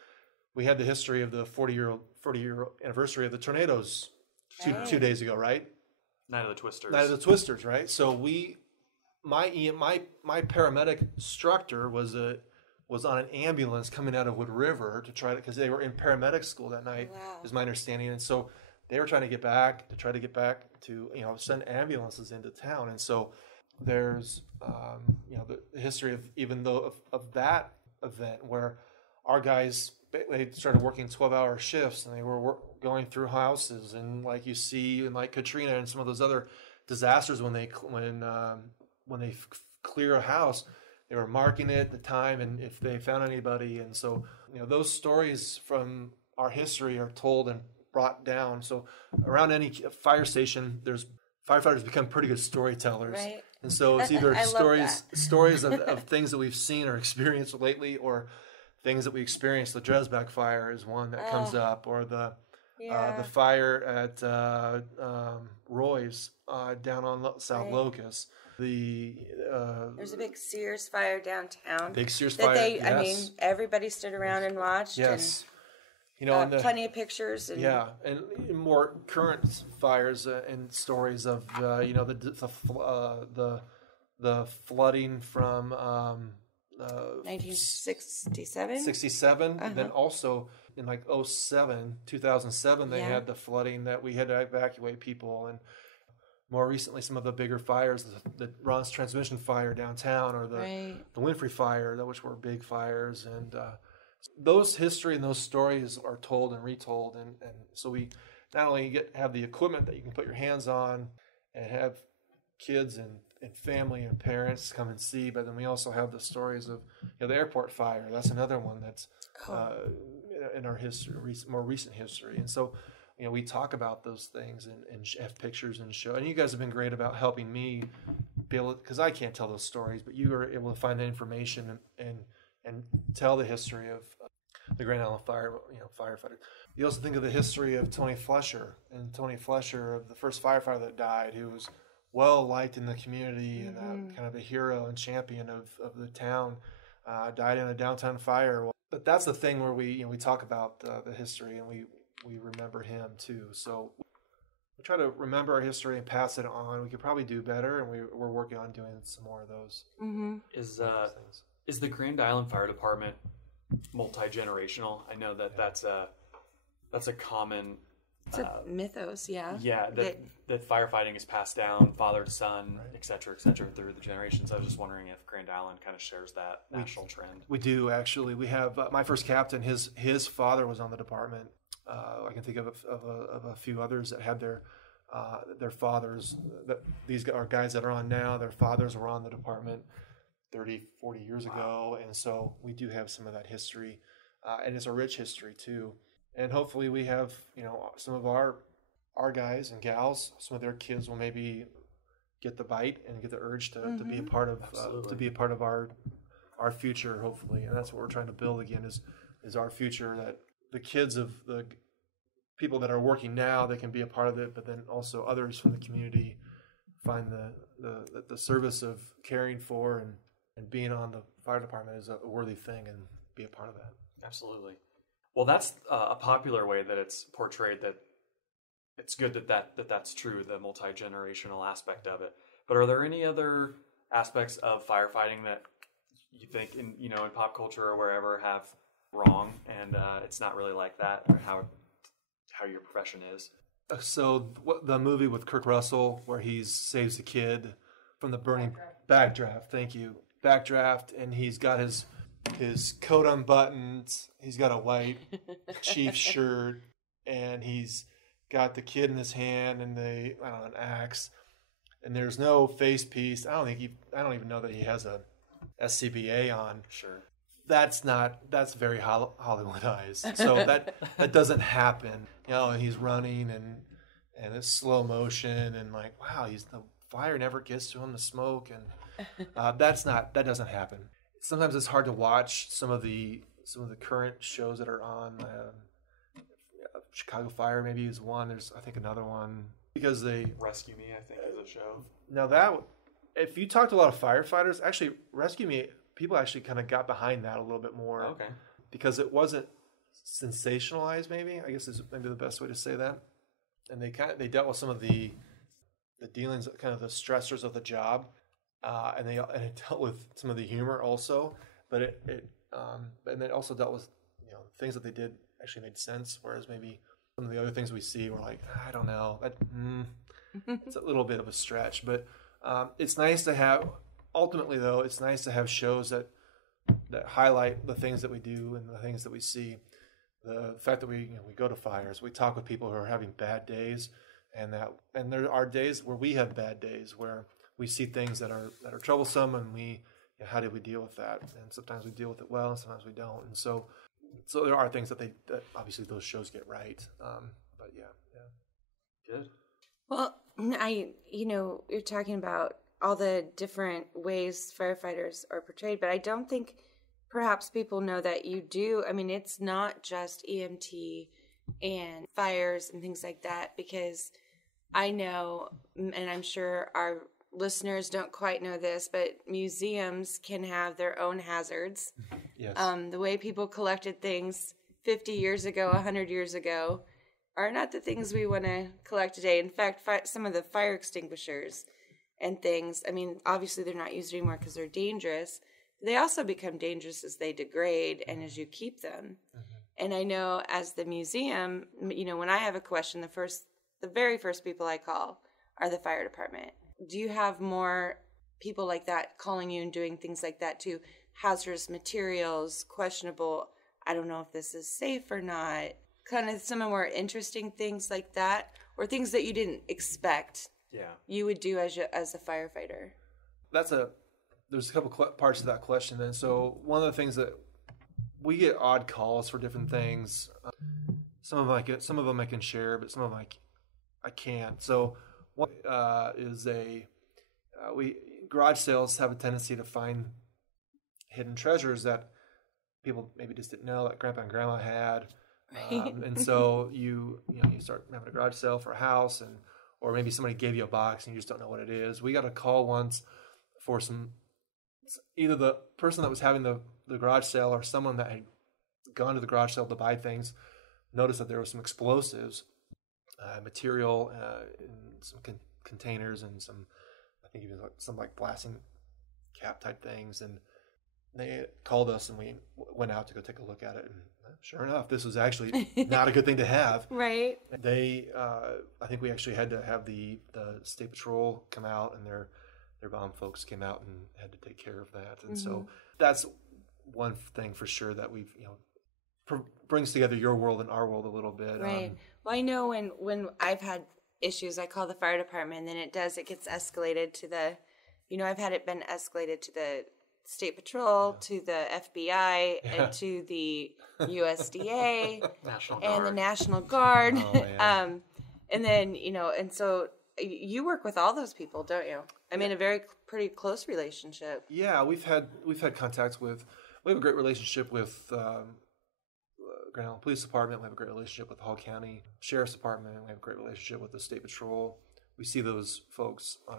We had the history of the 40-year anniversary of the tornadoes 2 days ago, right? Night of the Twisters, right? So my paramedic instructor was on an ambulance coming out of Wood River because they were in paramedic school that night, is my understanding. And so they were trying to get back to send ambulances into town. And so there's the history of even though of that event where our guys, they started working 12-hour shifts, and they were going through houses, and like you see in like Katrina and some of those other disasters, when they clear a house, they were marking it, the time, and if they found anybody. And so those stories from our history are told and brought down. So around any fire station, there's firefighters become pretty good storytellers. Right. And so it's either stories of things that we've seen or experienced lately, or things that we experienced. The Dresbach fire is one that comes up, or the fire at Roy's down on South Locust. There's a big Sears fire downtown. Big Sears fire. Yes. I mean, everybody stood around and watched. Yes. And, plenty of pictures. And, and more current fires and stories of the flooding from 1967. 67. Then also in 2007, they had the flooding that we had to evacuate people, and more recently some of the bigger fires, the Ron's transmission fire downtown, or the Winfrey fire, which were big fires, and those history and those stories are told and retold, and so we not only have the equipment that you can put your hands on and have kids and family and parents come and see, but then we also have the stories of the airport fire. That's another one that's in our history, more recent history, and so we talk about those things and have pictures and show. And you guys have been great about helping me be able, because I can't tell those stories, but you are able to find that information and tell the history of the Grand Island Fire, firefighter. You also think of the history of Tony Flesher, of the first firefighter that died, who was well liked in the community and kind of a hero and champion of the town, died in a downtown fire. But that's the thing where we talk about the history, and we remember him too. So we try to remember our history and pass it on. We could probably do better, and we're working on doing some more of those. Is the Grand Island Fire Department multi-generational? I know that's a common. It's a mythos, yeah. Yeah, that firefighting is passed down, father to son, et cetera, through the generations. I was just wondering if Grand Island kind of shares that national trend. We do, actually. We have my first captain. His father was on the department. I can think of a few others that had their fathers. That these are guys that are on now. Their fathers were on the department 30, 40 years ago, and so we do have some of that history, and it's a rich history too. And hopefully we have some of our guys and gals, some of their kids will maybe get the bite and get the urge to be a part of our future, hopefully. And that's what we're trying to build again is our future, that the kids of the people that are working now, they can be a part of it, but then also others from the community find the service of caring for and being on the fire department is a worthy thing, and be a part of that. Absolutely. Well, that's a popular way that it's portrayed, that it's good that's true, the multi-generational aspect of it. But are there any other aspects of firefighting that you think in pop culture or wherever have wrong, and it's not really like that, or how your profession is? So the movie with Kurt Russell where he saves the kid from the burning backdraft. Thank you. Backdraft, and he's got his coat unbuttoned. He's got a white chief shirt, and he's got the kid in his hand and an axe. And there's no face piece. I don't even know that he has a SCBA on. Sure. That's very Hollywoodized. So that doesn't happen. And he's running and it's slow motion, and wow, the fire never gets to him, the smoke, and that doesn't happen. Sometimes it's hard to watch some of the current shows that are on. Chicago Fire maybe is one. There's I think another one because they Rescue Me, I think, is a show. Now that if you talk to a lot of firefighters, actually Rescue Me, people actually kind of got behind that a little bit more. Okay. Because it wasn't sensationalized, maybe I guess is maybe the best way to say that. And they dealt with some of the dealings, kind of the stressors of the job, and it dealt with some of the humor also. But and it also dealt with things that they did actually made sense. Whereas maybe some of the other things we see were like, I don't know, it's a little bit of a stretch. But it's nice to have. Ultimately, though, it's nice to have shows that highlight the things that we do and the things that we see. The fact that we go to fires, we talk with people who are having bad days, and there are days where we have bad days where we see things that are troublesome, and how do we deal with that? And sometimes we deal with it well, and sometimes we don't. And so there are things that obviously those shows get right. But yeah. Good. Well, you're talking about all the different ways firefighters are portrayed, but I don't think perhaps people know that you do. I mean, it's not just EMT and fires and things like that, because I know, and I'm sure our listeners don't quite know this, but museums can have their own hazards. Yes. The way people collected things 50 years ago, 100 years ago, are not the things we want to collect today. In fact, some of the fire extinguishers and things, I mean, obviously they're not used anymore because they're dangerous. They also become dangerous as they degrade and as you keep them. Mm-hmm. And I know as the museum, when I have a question, the very first people I call are the fire department. Do you have more people like that calling you and doing things like that too? Hazardous materials, questionable, I don't know if this is safe or not. Kind of some more interesting things like that, or things that you didn't expect. Yeah, you would do as a firefighter. There's a couple parts to that question. Then, so one of the things that we get odd calls for different things. Some of them I can share, but some of them I can't. So one is garage sales have a tendency to find hidden treasures that people maybe just didn't know that Grandpa and Grandma had. Right. And so you start having a garage sale for a house, or maybe somebody gave you a box and you just don't know what it is. We got a call once for either the person that was having the garage sale or someone that had gone to the garage sale to buy things noticed that there was some explosives material in some containers and I think even some blasting cap type things, and they called us and we went out to go take a look at it, and sure enough, this was actually not a good thing to have. Right. They, I think we actually had to have the state patrol come out, and their bomb folks came out and had to take care of that. And so that's one thing for sure that we've, brings together your world and our world a little bit. Right. Well, I know when I've had issues, I call the fire department, and then it gets escalated to I've had it been escalated to the State Patrol, to the FBI, and to the USDA, and the National Guard. Oh, and then, and so you work with all those people, don't you? I mean, pretty close relationship. Yeah, we've had contacts we have a great relationship with Grand Island Police Department. We have a great relationship with Hall County Sheriff's Department. We have a great relationship with the State Patrol. We see those folks on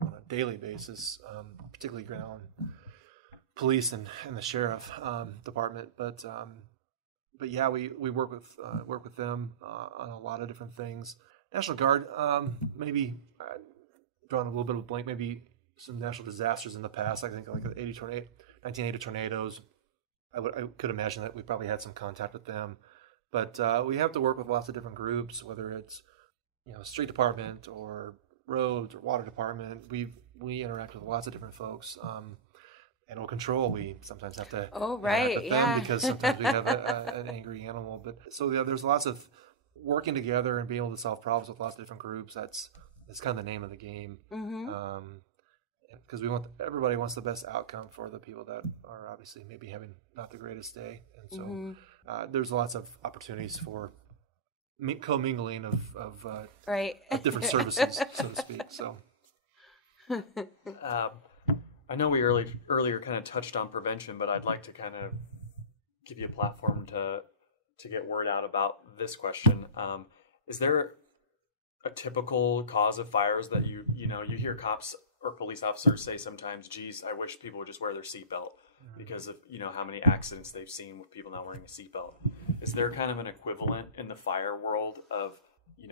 a daily basis, particularly Grand Island Police and the Sheriff Department. But yeah, we work with them on a lot of different things. National Guard, maybe drawing a little bit of a blank, maybe some natural disasters in the past. I think like the 1980 tornadoes. I could imagine that we probably had some contact with them, but we have to work with lots of different groups, whether it's street department or roads or water department. We interact with lots of different folks. Animal control, we sometimes have to interact with them because sometimes we have an angry animal. But so there's lots of working together and being able to solve problems with lots of different groups. That's kind of the name of the game. Because everybody wants the best outcome for the people that are obviously maybe having not the greatest day, and so there's lots of opportunities for commingling of different services, so to speak. So, I know we earlier kind of touched on prevention, but I'd like to kind of give you a platform to get word out about this question. Is there a typical cause of fires that you hear cops or police officers say sometimes, geez, I wish people would just wear their seatbelt because of, how many accidents they've seen with people not wearing a seatbelt. Is there kind of an equivalent in the fire world of,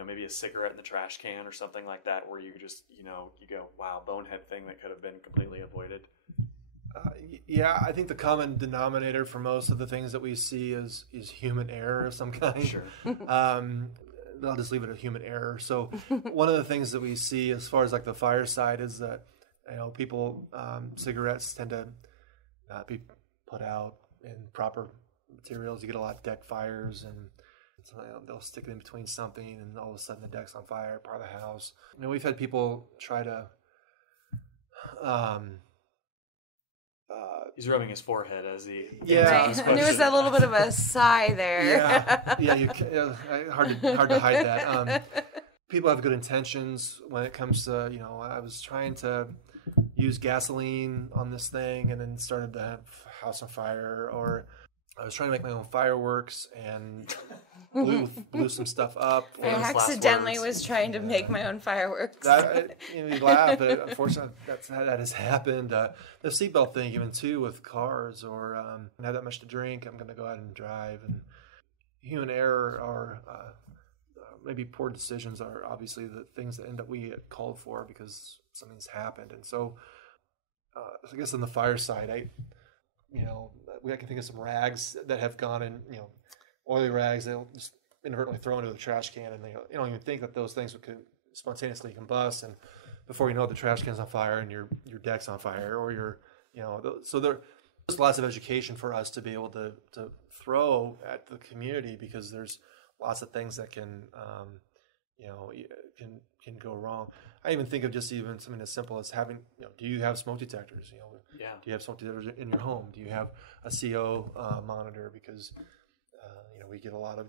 maybe a cigarette in the trash can or something like that where you just, you go, wow, bonehead thing that could have been completely avoided? Yeah, I think the common denominator for most of the things that we see is human error of some kind. Sure. I'll just leave it at human error. So one of the things that we see as far as like the fire side is that, people, cigarettes tend to not be put out in proper materials. You get a lot of deck fires, and so, they'll stick it in between something, and all of a sudden the deck's on fire, part of the house. We've had people try to He's rubbing his forehead as he... Yeah. Right. And there was a little bit of a sigh there. Hard to hide that. People have good intentions when it comes to, I was trying to use gasoline on this thing and then started the house on fire, or I was trying to make my own fireworks and blew some stuff up. I accidentally was trying to make my own fireworks. You laugh, but unfortunately that has happened. The seatbelt thing, even too, with cars, or I have that much to drink, I'm going to go out and drive. And human error, or maybe poor decisions, are obviously the things that end up we get called for because something's happened. And so, I guess on the fire side, I can think of some rags that have gone in, oily rags they'll just inadvertently throw into the trash can, and they don't even think that those things could spontaneously combust, and before you know it, the trash can's on fire and your deck's on fire, or so there's lots of education for us to be able to throw at the community, because there's lots of things that can go wrong. I even think of just even something as simple as having, do you have smoke detectors? Do you have smoke detectors in your home? Do you have a CO monitor? Because we get a lot of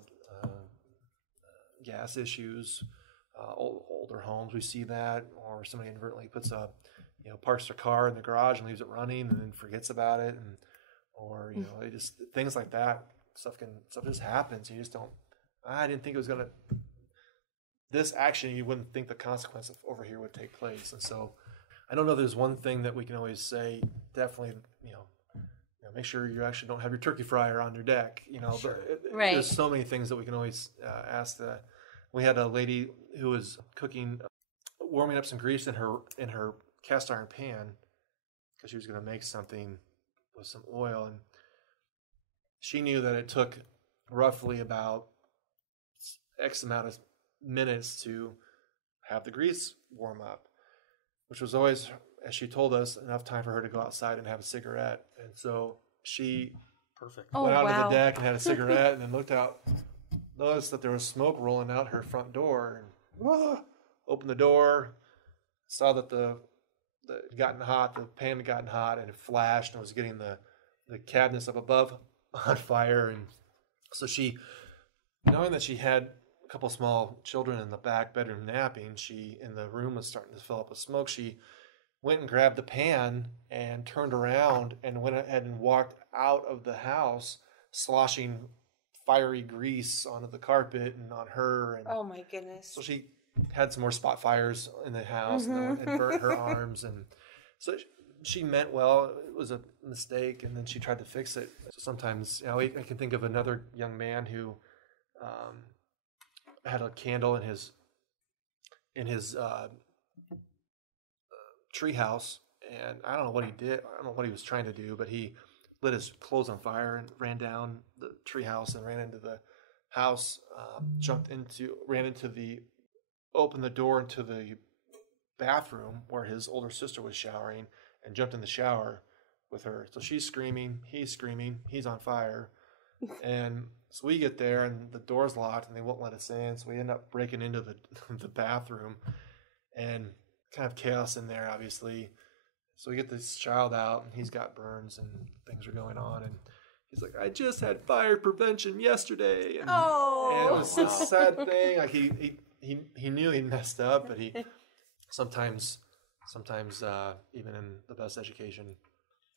gas issues, older homes. We see that, or somebody inadvertently puts parks their car in the garage and leaves it running and then forgets about it, or it just things like that. Stuff just happens. You just don't. I didn't think it was gonna. This action, you wouldn't think the consequence over here would take place. And so I don't know if there's one thing that we can always say, definitely, make sure you actually don't have your turkey fryer on your deck, Sure. But right. There's so many things that we can always ask. We had a lady who was cooking, warming up some grease in her cast iron pan because she was going to make something with some oil. And she knew that it took roughly about X amount of minutes to have the grease warm up, which was always, as she told us, enough time for her to go outside and have a cigarette. And so she went out to the deck and had a cigarette, and then looked out, noticed that there was smoke rolling out her front door, and opened the door, saw that the pan had gotten hot, and it flashed and was getting the cabinets up above on fire. And so she, knowing that she had a couple small children in the back bedroom napping, and the room was starting to fill up with smoke, she went and grabbed the pan and turned around and went ahead and walked out of the house, sloshing fiery grease onto the carpet and on her. And oh my goodness. So she had some more spot fires in the house, and burnt her arms. And so she meant well. It was a mistake, and then she tried to fix it. So sometimes, I can think of another young man who had a candle in his tree house, and I don't know what he did. I don't know what he was trying to do, but he lit his clothes on fire and ran down the tree house and ran into the house, opened the door into the bathroom where his older sister was showering, and jumped in the shower with her. So she's screaming, he's on fire. And so we get there, and the door's locked, and they won't let us in. So we end up breaking into the bathroom, and kind of chaos in there, obviously. So we get this child out, and he's got burns, and things are going on. And he's like, I just had fire prevention yesterday. And, and it was this sad thing. Like he knew he messed up, but he sometimes even in the best education,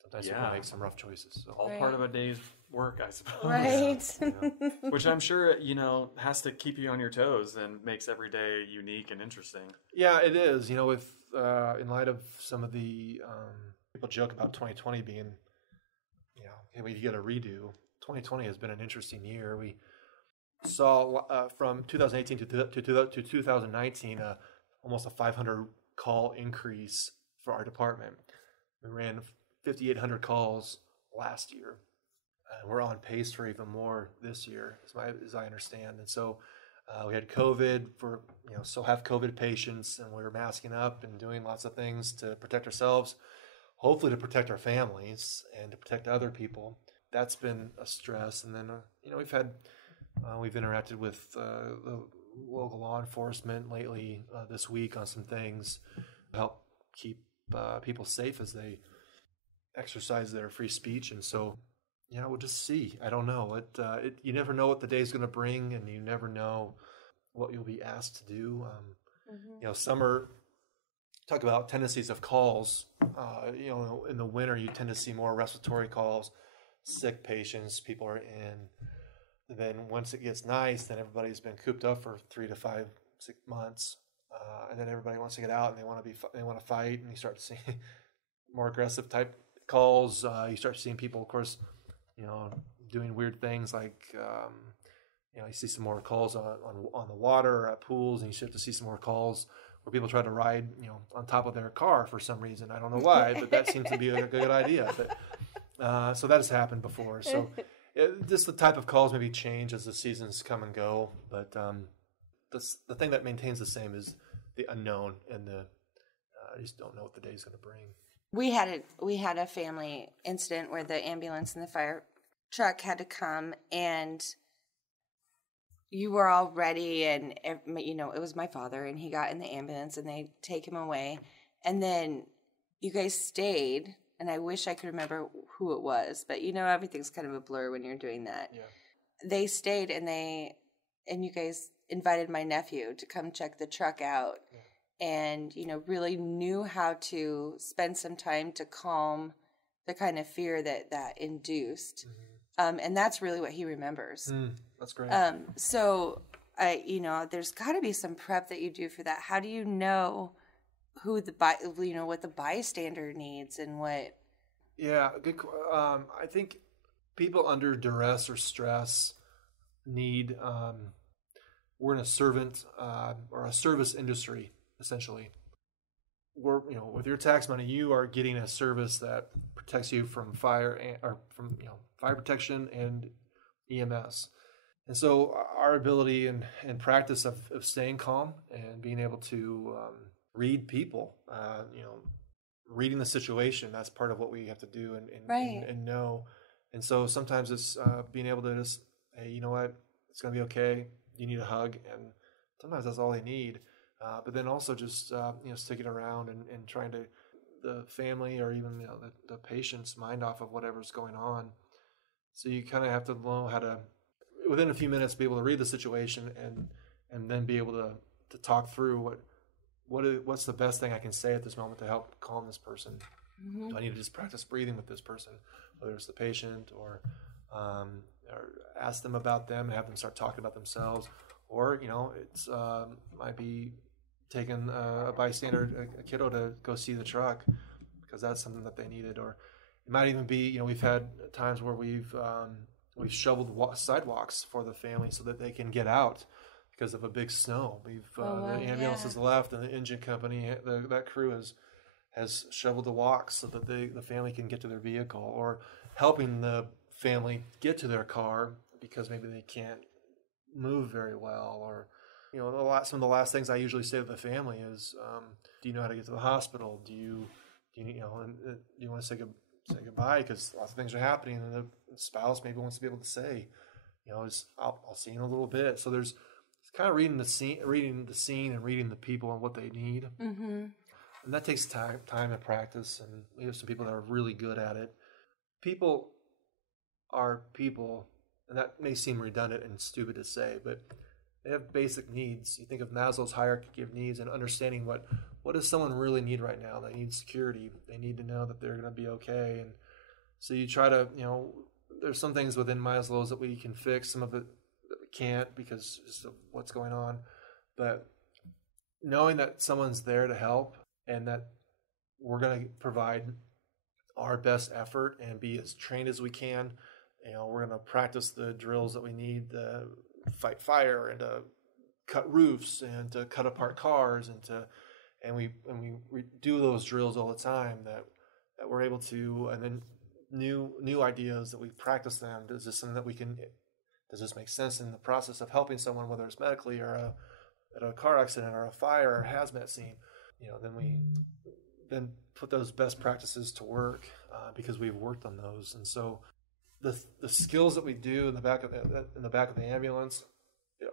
sometimes you can make some rough choices. So. All part of a day's work, I suppose. Right. Which I'm sure, has to keep you on your toes and makes every day unique and interesting. Yeah, it is. With in light of some of the people joke about 2020 being, we get a redo. 2020 has been an interesting year. We saw from 2018 to 2019 almost a 500 call increase for our department. We ran 5,800 calls last year. We're on pace for even more this year, as I understand. And so we had COVID still have COVID patients, and we were masking up and doing lots of things to protect ourselves, hopefully to protect our families and to protect other people. That's been a stress. And then, we've interacted with the local law enforcement lately this week on some things to help keep people safe as they exercise their free speech. And so, we'll just see. I don't know. You never know what the day's going to bring, and you never know what you'll be asked to do. Summer, talk about tendencies of calls. In the winter, you tend to see more respiratory calls, sick patients, people are in. Then once it gets nice, then everybody's been cooped up for 3 to 5, 6 months. And then everybody wants to get out and they want to fight, and you start to see more aggressive type calls. You start seeing people, of course, doing weird things like, you see some more calls on the water or at pools, and you start to see some more calls where people try to ride, on top of their car for some reason. I don't know why, but that seems to be a good idea. But so that has happened before. So just the type of calls maybe change as the seasons come and go. But the thing that maintains the same is the unknown, and I just don't know what the day is going to bring. We had a family incident where the ambulance and the fire truck had to come, and you were all ready, and it was my father, and he got in the ambulance, and they take him away, and then you guys stayed, and I wish I could remember who it was, but everything's kind of a blur when you're doing that. Yeah. They stayed, and you guys invited my nephew to come check the truck out. Yeah. And, really knew how to spend some time to calm the kind of fear that induced. Mm-hmm. And that's really what he remembers. That's great. So, there's got to be some prep that you do for that. How do you know who what the bystander needs and what? Yeah, good. I think people under duress or stress need, we're in a servant or a service industry. Essentially, with your tax money, you are getting a service that protects you from fire from fire protection and EMS. And so our ability and practice of staying calm and being able to read people, reading the situation, that's part of what we have to do and know. And so sometimes it's being able to just, hey, you know what, it's going to be okay. You need a hug, and sometimes that's all they need. But then also just sticking around and trying to the family or even the patient's mind off of whatever's going on. So you kind of have to know how to, within a few minutes, be able to read the situation and then be able to talk through what's the best thing I can say at this moment to help calm this person. Mm-hmm. Do I need to just practice breathing with this person, whether it's the patient or ask them about them and have them start talking about themselves, or it's might be taking a bystander, a kiddo, to go see the truck because that's something that they needed. Or it might even be, we've had times where we've shoveled sidewalks for the family so that they can get out because of a big snow. The ambulance has left, and the engine company, that crew has shoveled the walks so that the family can get to their vehicle, or helping the family get to their car because maybe they can't move very well. Or some of the last things I usually say to the family is, do you know how to get to the hospital? Do you want to say goodbye because lots of things are happening, and the spouse maybe wants to be able to say, I'll see you in a little bit. So there's kind of reading the scene and reading the people and what they need. Mm-hmm. And that takes time and practice, and we have some people that are really good at it. People are people, and that may seem redundant and stupid to say, but they have basic needs. You think of Maslow's hierarchy of needs and understanding what does someone really need right now? They need security. They need to know that they're going to be okay. And so you try to, there's some things within Maslow's that we can fix, some of it that we can't because just of what's going on. But knowing that someone's there to help and that we're going to provide our best effort and be as trained as we can. We're going to practice the drills that we need to fight fire and to cut roofs and to cut apart cars and we do those drills all the time that we're able to, and then new ideas that we practice them. Is this something that does this make sense in the process of helping someone, whether it's medically or at a car accident or a fire or a hazmat scene? Then we put those best practices to work because we've worked on those. And so the skills that we do in the back of the ambulance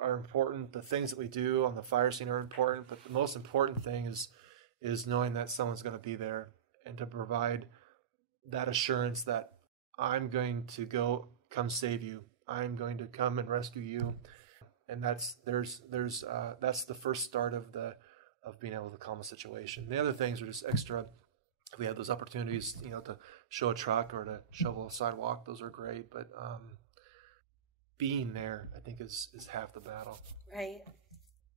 are important. The things that we do on the fire scene are important, but the most important thing is knowing that someone's going to be there and to provide that assurance that I'm going to come save you. I'm going to come and rescue you. And that's the first start of being able to calm a situation. The other things are just extra. If we have those opportunities, to show a truck or to shovel a sidewalk, those are great. But being there, I think, is half the battle. Right.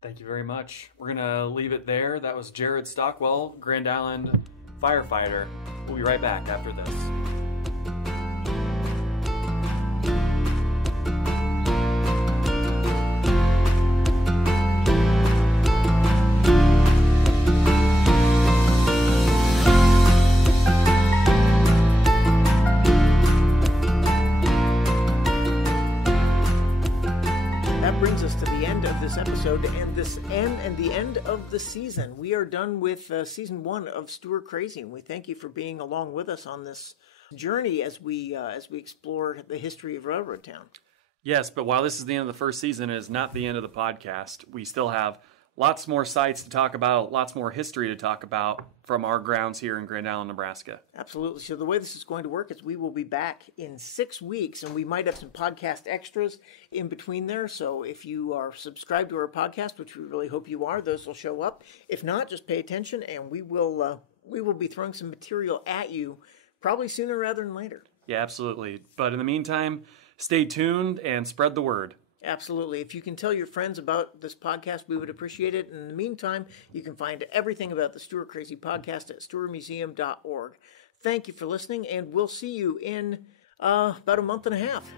Thank you very much. We're going to leave it there. That was Jared Stockwell, Grand Island firefighter. We'll be right back after this. Episode and the end of the season. We are done with season 1 of Stuhr Crazy, and we thank you for being along with us on this journey as we explore the history of Railroad Town. Yes, but while this is the end of the first season, it is not the end of the podcast. We still have lots more sites to talk about, lots more history to talk about from our grounds here in Grand Island, Nebraska. Absolutely. So the way this is going to work is we will be back in 6 weeks, and we might have some podcast extras in between there. So if you are subscribed to our podcast, which we really hope you are, those will show up. If not, just pay attention, and we will be throwing some material at you probably sooner rather than later. Yeah, absolutely. But in the meantime, stay tuned and spread the word. Absolutely. If you can tell your friends about this podcast, we would appreciate it. In the meantime, you can find everything about the Stuhr Crazy Podcast at stuhrmuseum.org. Thank you for listening, and we'll see you in about a month and a half.